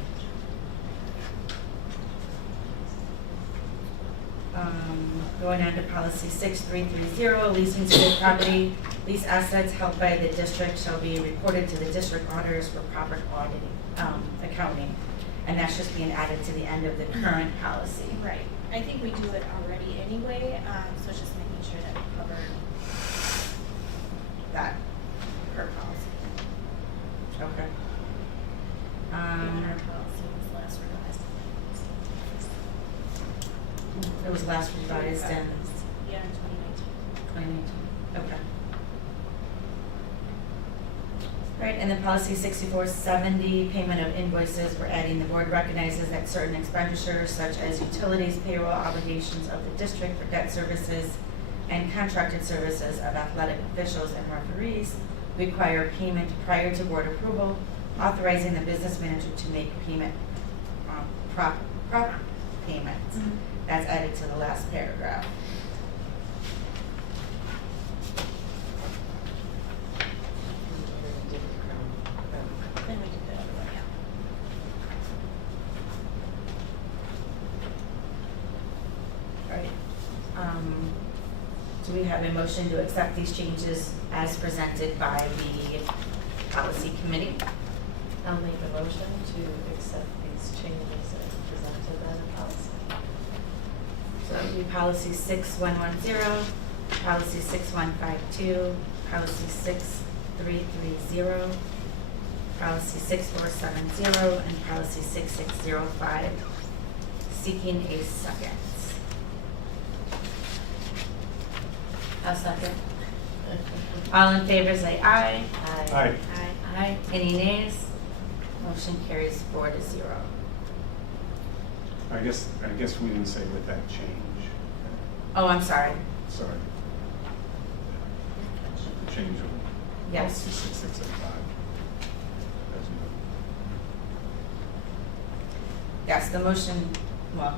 Going on to policy 6330, leasing school property. Lease assets held by the district shall be reported to the district auditors for proper auditing, accounting. And that's just being added to the end of the current policy. Right, I think we do it already anyway, so it's just making sure that we cover That per policy. Okay. even our policy was last revised. It was last revised in Yeah, in 2019. 2019, okay. Right, and then policy 6470, payment of invoices, we're adding the board recognizes that certain expenditures such as utilities, payroll obligations of the district for debt services and contracted services of athletic officials and referees require payment prior to board approval, authorizing the business manager to make payment, proper payments. Mhm. That's added to the last paragraph. Then we did the other one, yeah. Right. Do we have a motion to accept these changes as presented by the policy committee? I'll make a motion to accept these changes as presented by the policy. So that would be policy 6110, policy 6152, policy 6330, policy 6470, and policy 6605. Seeking a second. A second. All in favor say aye. Aye. Aye. Any nays? Motion carries 4-0. I guess we didn't say with that change. Oh, I'm sorry. Sorry. The change of Yes. policy 6605. As you know. Yes, the motion, well,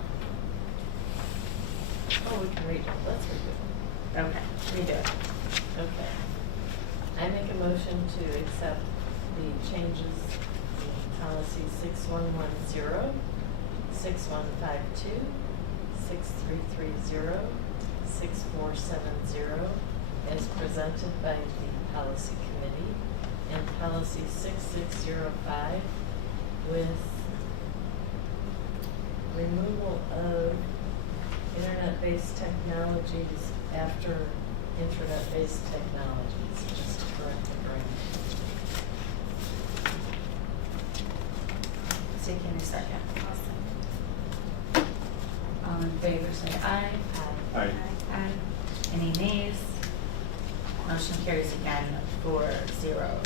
Oh, we can read it, let's read it. okay, redo it. Okay. I make a motion to accept the changes in policy 6110, 6152, 6330, 6470 as presented by the policy committee, and policy 6605 with removal of internet-based technologies after internet-based technologies, just to correct the grammar. Seeking a second. I'll second. All in favor say aye. Aye. Aye. Any nays? Motion carries again 4-0.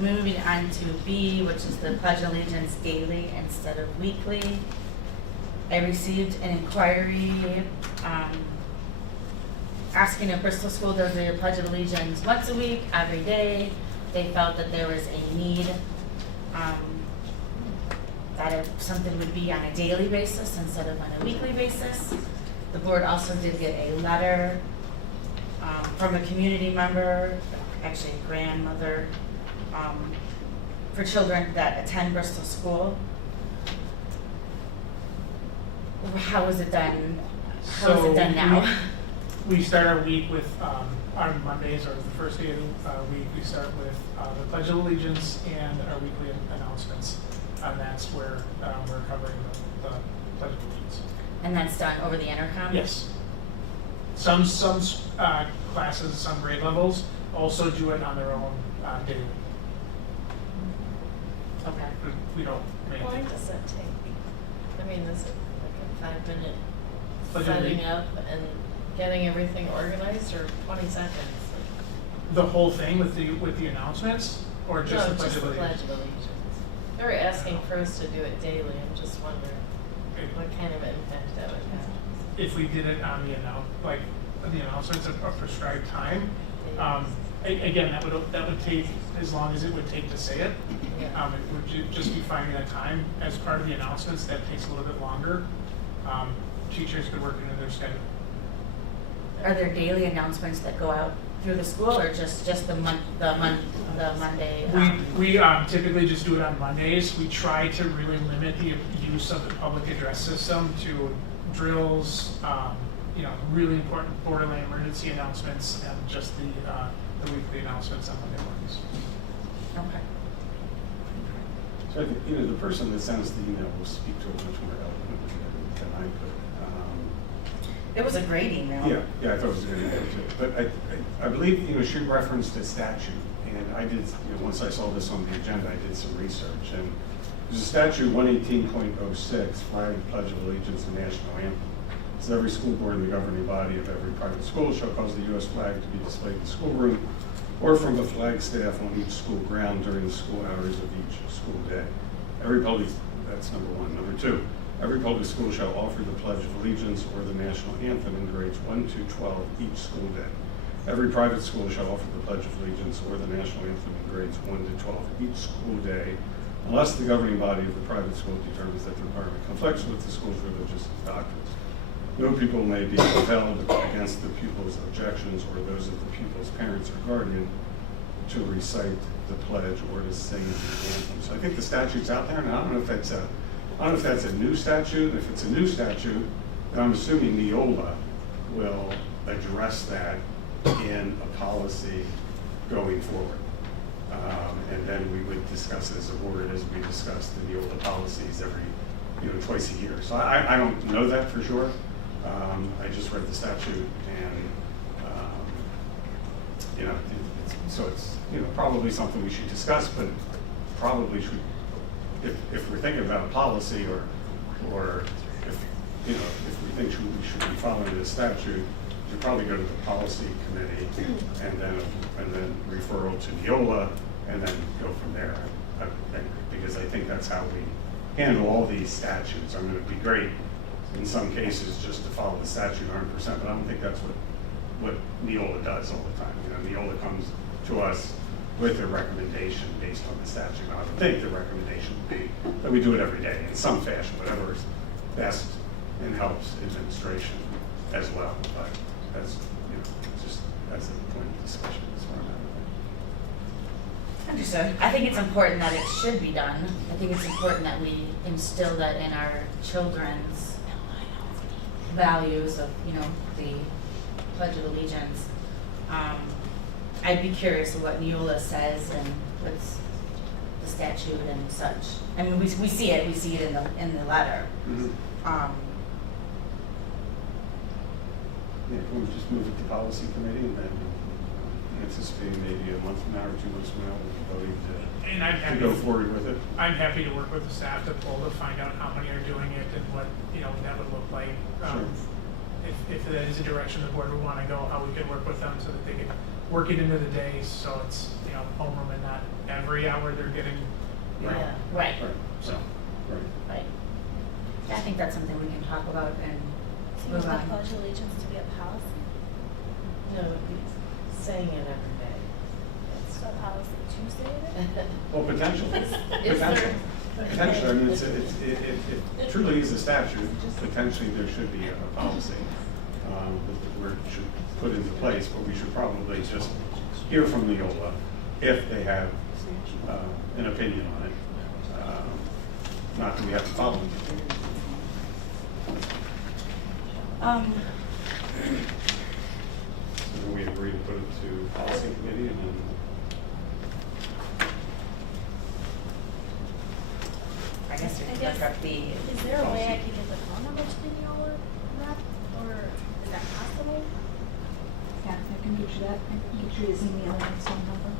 Moving on to B, which is the Pledge of Allegiance daily instead of weekly. I received an inquiry, asking if Bristol School does their Pledge of Allegiance once a week, every day. They felt that there was a need, that if something would be on a daily basis instead of on a weekly basis. The board also did get a letter, from a community member, actually a grandmother, for children that attend Bristol School. How is it done? How is it done now? We start our week with, our Mondays, or the first day of the week, we start with the Pledge of Allegiance and our weekly announcements. And that's where we're covering the Pledge of Allegiance. And that's done over the intercom? Yes. Some classes, some grade levels also do it on their own daily. Okay. We don't How long mandate. does that take? I mean, is it like a 5-minute Pledge of setting Alle- up and getting everything organized, or 20 seconds? The whole thing with the announcements, or just the No, Pledge just of the Allegiance? Pledge of Allegiance. They were asking for us to do it daily, I'm just wondering what kind of impact that would have. If we did it on the announcements of a prescribed time, again, that would take as long as it would take to say it. Yeah. It would just be finding that time as part of the announcements. That takes a little bit longer. Teachers could work into their schedule. Are there daily announcements that go out through the school, or just the Monday? We typically just do it on Mondays. We try to really limit the use of the public address system to drills, really important borderline emergency announcements, and just the weekly announcements on Monday mornings. Okay. So I think, the person that sends the email will speak to it much more eloquently than I could. It was a great email. Yeah, I thought it was a good idea too. But I believe, she referenced a statute, and I did, once I saw this on the agenda, I did some research. And there's a statute, 118.06, flag, pledge of allegiance, and national anthem. So every school board and the governing body of every private school shall cause the U.S. flag to be displayed in the schoolroom or from the flag staff on each school ground during the school hours of each school day. That's number one. Number two, every public school shall offer the Pledge of Allegiance or the National Anthem in grades 1 to 12 each school day. Every private school shall offer the Pledge of Allegiance or the National Anthem in grades 1 to 12 each school day, unless the governing body of the private school determines that the requirement conflicts with the school's religious doctrines. No pupil may be compelled against the pupil's objections or those of the pupil's parents or guardian to recite the pledge or to sing the anthem. So I think the statute's out there, and I don't know if that's a new statute. If it's a new statute, then I'm assuming Neola will address that in a policy going forward. And then we would discuss it as a board as we discuss the Neola policies every, twice a year. So I don't know that for sure. I just read the statute, and so it's probably something we should discuss, but probably should, if we're thinking about a policy or if we think we should be following the statute, you probably go to the policy committee and then referral to Neola and then go from there. Because I think that's how we handle all these statutes. I mean, it'd be great in some cases just to follow the statute 100%, but I don't think that's what Neola does all the time. Neola comes to us with a recommendation based on the statute. I would think the recommendation would be that we do it every day in some fashion, whatever is best and helps administration as well. But that's, that's a point of discussion as far as I'm concerned. Understood. I think it's important that it should be done. I think it's important that we instill that in our children's values of, the Pledge of Allegiance. I'd be curious of what Neola says and what's the statute and such. I mean, we see it in the letter. Mm-hmm. Can we just move it to policy committee and then anticipating maybe a month from now or 2 months from now, we'll be voting And I'm to happy go forward with it? I'm happy to work with the staff to pull to find out how many are doing it and what, that would look like. Sure. If that is a direction the board would want to go, how we could work with them so that they could work it into the day, so it's, homeroom and not every hour they're getting. Right. Right. So. Right. Right. I think that's something we can talk about and So you move want on. the Pledge of Allegiance to be a policy? No, saying it every day. It's a policy to say it? Well, potentially. Is Potentially. there- Potentially, I mean, it truly is a statute. Potentially, there should be a policy that the board should put into place, but we should probably just hear from Neola if they have an opinion on it. Not that we have to follow it. So we agree to put it to policy committee and then. I guess we I could guess- look up the. Is there a way I could get the phone number to the Neola rep, or is that possible? Yeah, I can get you that, I can get you his email and his phone number.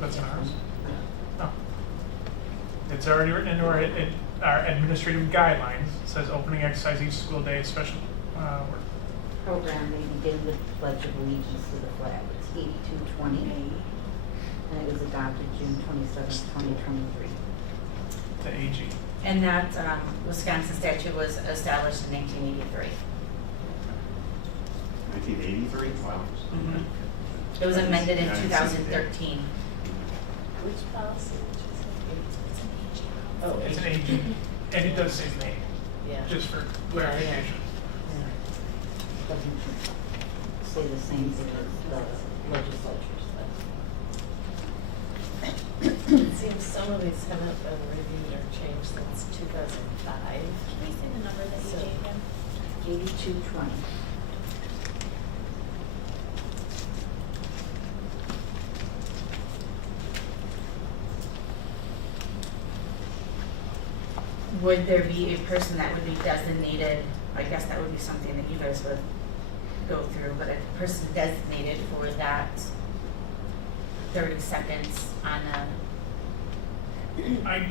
That's in ours? Oh. It's already written into our administrative guidelines. It says opening exercise each school day, special work. Program may begin with Pledge of Allegiance to the flag. It's 8220, and it was adopted June 27th, 2023. The AG. And that Wisconsin statute was established in 1983. 1983? Wow. Mhm. It was amended in Yeah, I see it 2013. Which policy, which is It's an AG. Oh, It's an AG, and it does say name, yeah. just for Yeah, clarification. Doesn't say the same thing as the legislature says. It seems some of these haven't been reviewed or changed since 2005. Can we say the number that you So- gave him? 8220. would there be a person that would be designated, I guess that would be something that you guys would go through, but a person designated for that 30 seconds on a,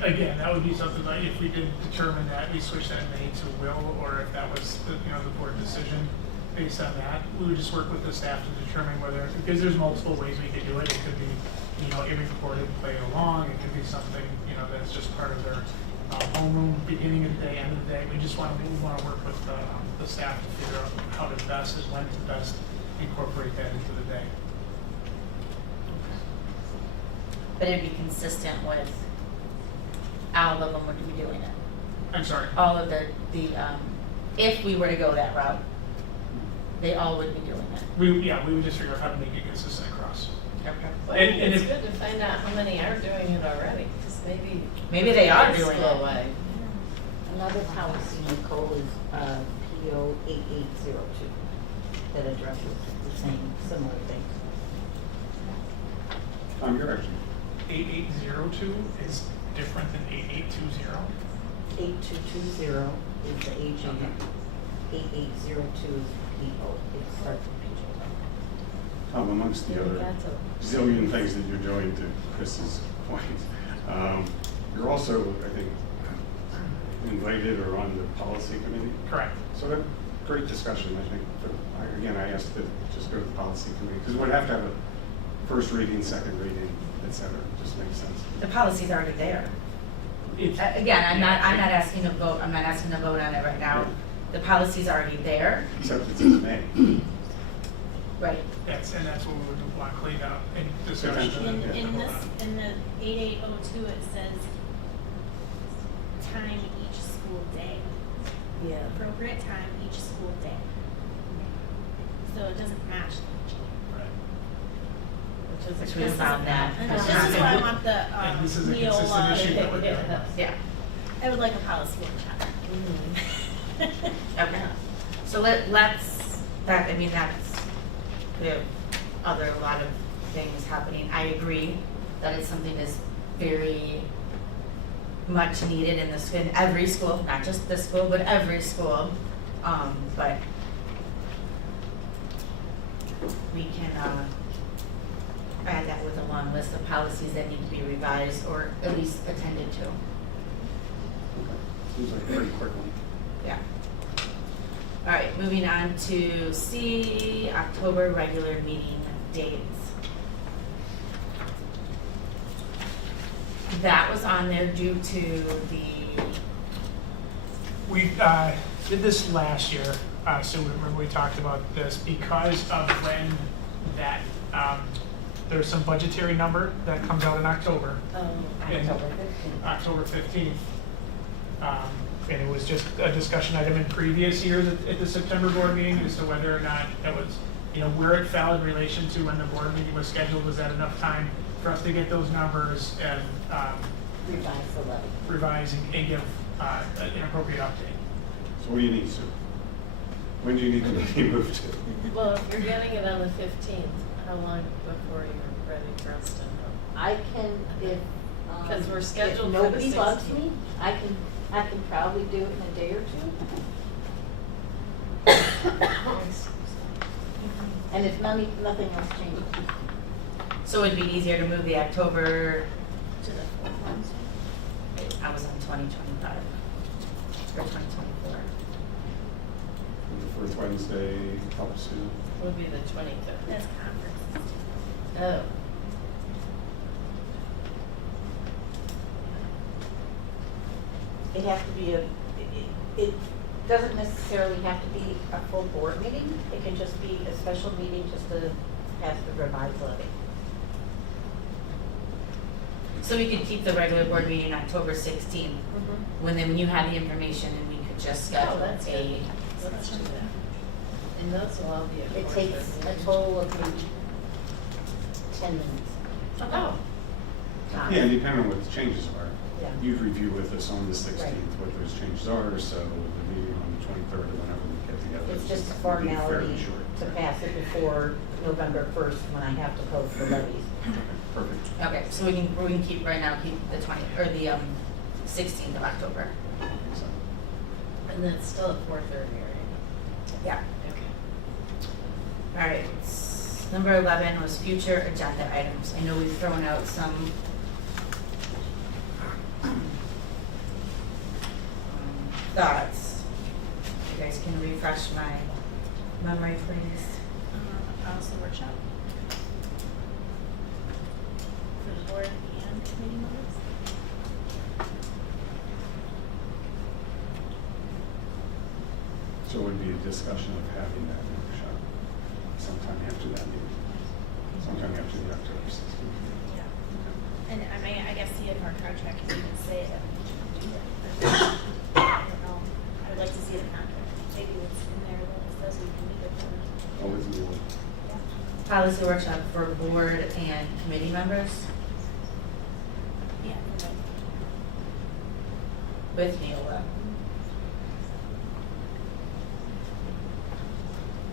Again, that would be something like if we did determine that we switched that May to will, or if that was the, you know, the board decision based on that, we would just work with the staff to determine whether, because there's multiple ways we could do it. It could be, you know, it recorded, play along. It could be something, you know, that's just part of their homeroom, beginning of the day, end of the day. We want to work with the staff to figure out how to best, when to best incorporate that into the day. but it'd be consistent with all of them would be doing it. I'm sorry. All of the if we were to go that route, they all would be doing it. We would just figure out how to make it consistent across. Okay. Well, And it's if- good to find out how many are doing it already, because Maybe they are kids doing go it. away. Another policy, Nicole, is PO 8802 that addresses the same, similar things. You're actually, 8802 is different than 8820. 8220 is the agent, 8802 is PO, it starts with PO. amongst the other That's a- zillion things that you're doing, to Chris's point, you're also, I think, invited or on the policy committee. Correct. So that, great discussion, I think, but again, I asked to just go to the policy committee, because we'd have to have a first reading, second reading, et cetera, it just makes sense. The policy's already there. It's, Again, I'm not asking to vote, I'm not asking to vote on it right now. The policy's already there. Except it's in May. Right. that's what we would want cleaned out in discussion. Potentially. In the 8802, it says time each school day. Yeah. Appropriate time each school day. So it doesn't match. Right. Which we found that. And this is why I want the And this is a consistent Neola. issue that we're doing. Yeah. I would like a policy workshop. Okay. So let's, that, I mean, that's, we have a lot of things happening. I agree that it's something that's very much needed in every school, not just this school, but every school. But we can, add that with a long list of policies that need to be revised or at least attended to. Seems like a pretty quick one. Yeah. All right, moving on to C, October regular meeting dates. That was on there due to the, We did this last year, so remember we talked about this because of when that, there's some budgetary number that comes out in October. in October 15th. And it was just a discussion item in previous years at the September board meeting as to whether or not it was, you know, where it fell in relation to when the board meeting was scheduled. Was that enough time for us to get those numbers and Revise the levy. revise and give an appropriate update? So what do you need, Sue? When do you need to be moved to? Well, if you're getting it on the 15th, how long before you're ready for us to know? I can, if, 'Cause we're if scheduled for the nobody bugs 16th. me, I can probably do it in a day or two. And if nothing else changes. so it'd be easier to move the October, To the fourth Wednesday. I was on 2025, or 2024. The fourth Wednesday, help Sue. Would be the 25th. That's conference. Oh. It has to be it doesn't necessarily have to be a full board meeting. It can just be a special meeting just to pass the revised levy. So we could keep the regular board meeting October 16th, when you had the information and we could just schedule Oh, that's good. a. Let's do that. And those will all be. It takes a total of maybe 10 minutes. Oh. Tops. Yeah, and depending on what the changes are, Yeah. you'd review with us on the 16th Right. what those changes are, so the meeting on the 23rd or whenever we get together. It's just a would be fairly formality short. to pass it before November 1st when I have to post the levies. Perfect. Okay, so we can keep right now, keep the 20, or the 16th of October. And that's still at 4:30, right? Yeah. Okay. All right, number 11 was future agenda items. I know we've thrown out some thoughts. You guys can refresh my memory, please. Policy workshop. For the board and committee members. So it would be a discussion of having that workshop sometime after that meeting, sometime after the October 16th. Yeah. And I may, I guess, see if our contract can even say that we can do that. I don't know. I would like to see the contract. Maybe it's in there that it says we can meet it. Always new. Policy workshop for board and committee members Yeah. with Neola.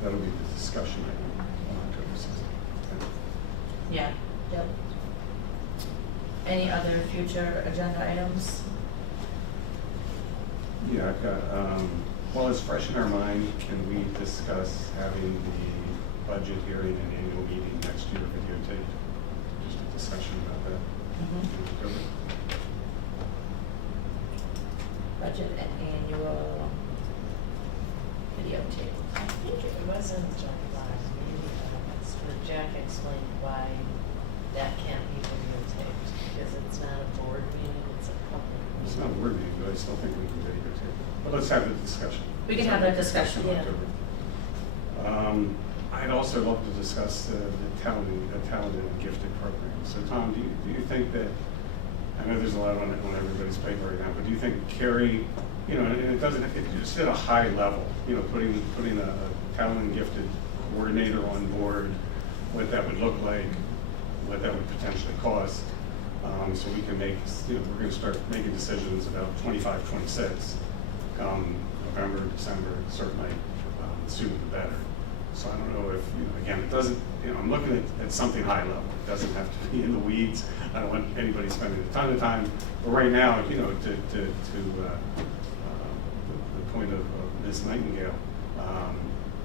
That'll be the discussion item on October 16th. Yeah. Yep. Any other future agenda items? Yeah, I've got, well, it's fresh in our mind, can we discuss having the budget hearing and annual meeting next year videotaped? Just a discussion about that. Mm-hmm. Budget and annual videotape. I think it wasn't July's meeting, but Jack explained why that can't be videotaped, because it's not a board meeting, it's a public meeting. It's not a word meeting, but I still think we can videotape it. But let's have the discussion. We can have that discussion. In Yeah. October. I'd also love to discuss the talented and gifted program. So Tom, do you think that, I know there's a lot on everybody's plate right now, but do you think Carrie, you know, and it doesn't, it just at a high level, you know, putting a talented and gifted coordinator on board, what that would look like, what that would potentially cost, so we can make, you know, we're gonna start making decisions about 25, 26, come November, December, certainly, sooner the better. So I don't know if, you know, again, it doesn't, you know, I'm looking at something high level. It doesn't have to be in the weeds. I don't want anybody spending a ton of time. But right now, you know, to the point of Ms. Nightingale,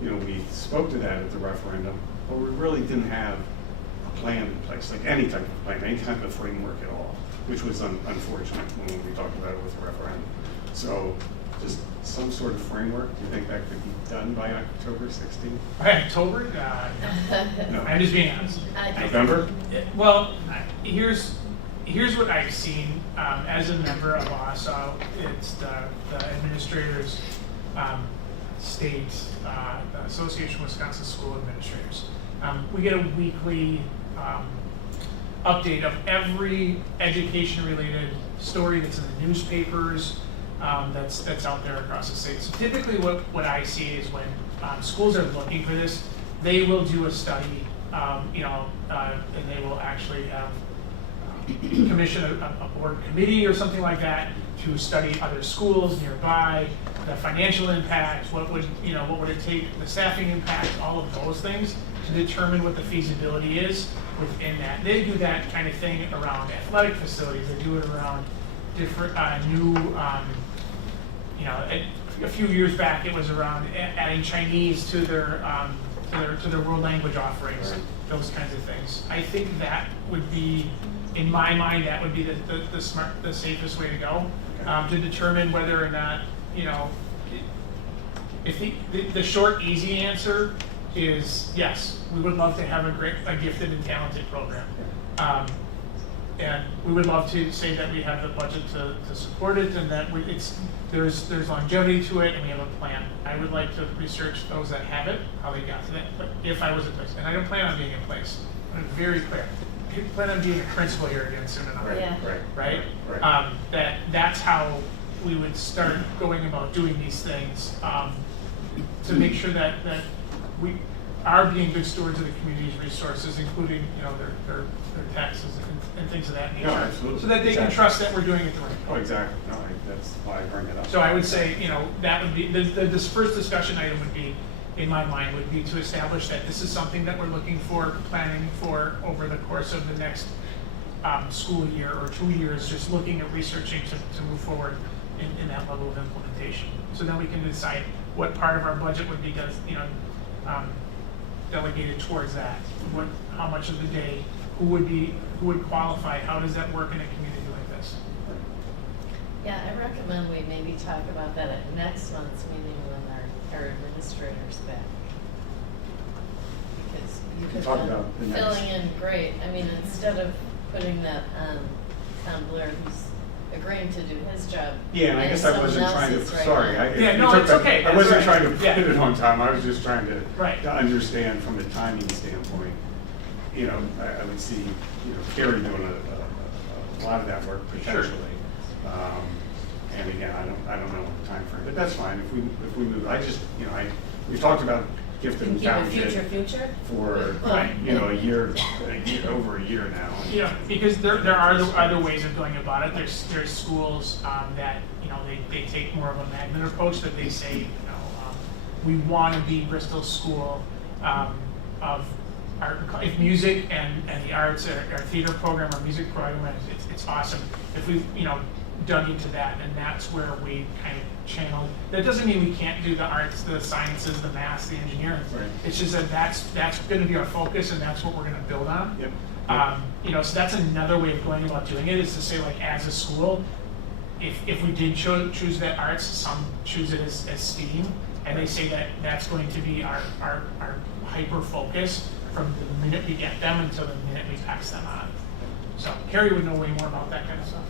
you know, we spoke to that at the referendum, but we really didn't have a plan in place, like any type of plan, any type of framework at all, which was unfortunate when we talked about it with the referendum. So just some sort of framework, do you think that could be done by October 16th? By October? No. I'm just being honest. November? Well, here's what I've seen as a member of OSSA. It's the administrators state, the Association of Wisconsin School Administrators. We get a weekly update of every education-related story that's in the newspapers, that's out there across the state. So typically what I see is when schools are looking for this, they will do a study, you know, and they will actually have commission a board committee or something like that to study other schools nearby, the financial impact, what would it take, the staffing impact, all of those things to determine what the feasibility is within that. They do that kind of thing around athletic facilities. They do it around different new, you know, a few years back it was around adding Chinese to their world language offerings, those kinds of things. I think that would be, in my mind, that would be the safest way to go, to determine whether or not, you know, if the short, easy answer is yes, we would love to have a gifted and talented program. And we would love to say that we have the budget to support it and that there's longevity to it and we have a plan. I would like to research those that have it, how they got to that, but if I was in place, and I don't plan on being in place, I'm very clear. I plan on being a principal here again soon enough. Right. Right? That's how we would start going about doing these things, to make sure that we are being good stewards of the community's resources, including, you know, their taxes and things of that nature. No, absolutely. So that they can trust that we're doing it the right way. Oh, exactly. No, that's why I bring it up. So I would say, you know, that would be, this first discussion item would be, in my mind, would be to establish that this is something that we're looking for, planning for over the course of the next school year or 2 years, just looking at researching to move forward in that level of implementation. So then we can decide what part of our budget would be delegated towards that. How much of the day, who would qualify, how does that work in a community like this? Yeah, I recommend we maybe talk about that at next month's meeting when our administrator's back. Because you could Talk about the next- filling in great, I mean, instead of putting that on Tom Blair, who's agreeing to do his job. Yeah, and I guess I wasn't trying to, sorry. Yeah, no, it's okay. I wasn't That's trying right. to Yeah. put it on time, I was just trying to, Right. to understand from a timing standpoint. You know, I would see, you know, Carrie doing a lot of that work potentially. And again, I don't know what the timeframe, but that's fine, if we move, I just, you know, we've talked about Gifted and Keep it Talented future. for, Right. you know, over a year now. Yeah, because there are other ways of going about it. There's schools that, you know, they take more of a magnet approach, that they say, you know, we want to be Bristol School of art, if music and the arts, our theater program, our music program, it's awesome. If we, you know, dug into that, and that's where we kind of channeled. That doesn't mean we can't do the arts, the sciences, the maths, the engineering. Right. It's just that that's going to be our focus, and that's what we're going to build on. Yep. You know, so that's another way of going about doing it, is to say, like, as a school, if we did choose that arts, some choose it as STEAM, and they say that that's going to be our hyper focus from the minute we get them until the minute we pass them on. So Carrie would know way more about that kind of stuff.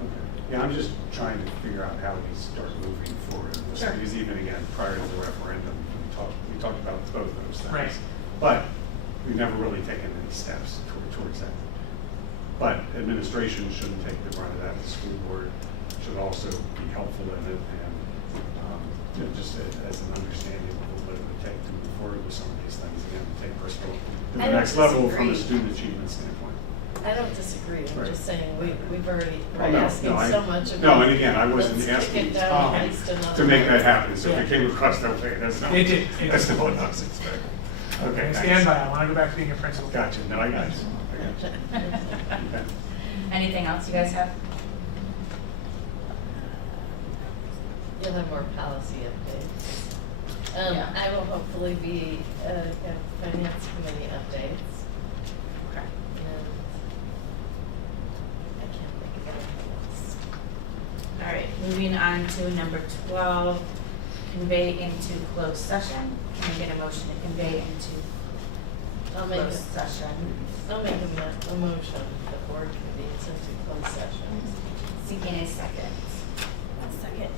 Okay. Yeah, I'm just trying to figure out how we start moving forward. Sure. Because even again, prior to the referendum, we talked about both those things. Right. But we've never really taken any steps towards that. But administration shouldn't take the brunt of that. The school board should also be helpful in it, and you know, just as an understanding of what it would take to move forward with some of these things, again, to take Bristol to the I don't next level from a disagree. student achievement standpoint. I don't disagree, I'm Right. just saying, we've already, Oh, we're no, asking no, I- so much of No, it. and again, I wasn't Let's kick asking it down Tom at least another to make that month. happen, so if Yeah. it came across that way, that's not, It did. that's not what I was expecting. Okay, I thanks. stand by. I want to go back to being a principal. Gotcha, no, I got you. I got you. Okay. Anything else you guys have? You'll have more policy updates. Yeah. I will hopefully be, have finance committee updates, Okay. and I can't think of anything else. All right, moving on to number 12, convey into closed session. Can I get a motion to convey into I'll make closed a, session? I'll make a motion, the board convenes into closed session. Seeking a second. One second.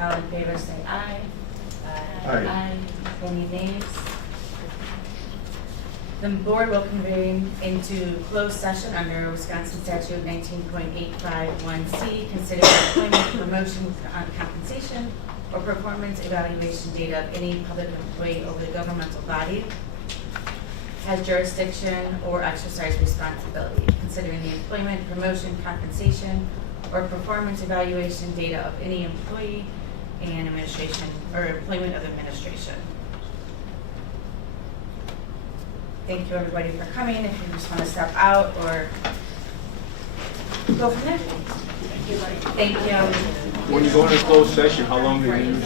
All in favor say aye. Aye. Any nays? The board will convene into closed session under Wisconsin statute 19.851C, considering employment, promotion, compensation, or performance evaluation data of any public employee over the governmental body has jurisdiction or exercise responsibility, considering the employment, promotion, compensation, or performance evaluation data of any employee and administration, or employment of administration. Thank you, everybody, for coming. If you just want to step out or go from there. Thank you. When you go into closed session, how long do you use?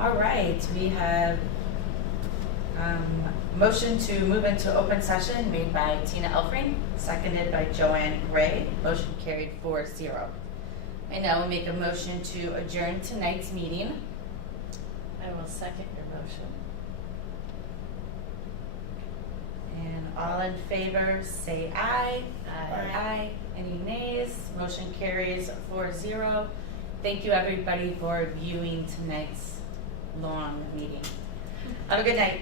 All right, we have motion to move into open session made by Tina Elfring, seconded by Joanne Gray. Motion carried 4-0. I now will make a motion to adjourn tonight's meeting. I will second your motion. And all in favor, say aye. Aye. Aye. Any nays? Motion carries 4-0. Thank you, everybody, for viewing tonight's long meeting. Have a good night.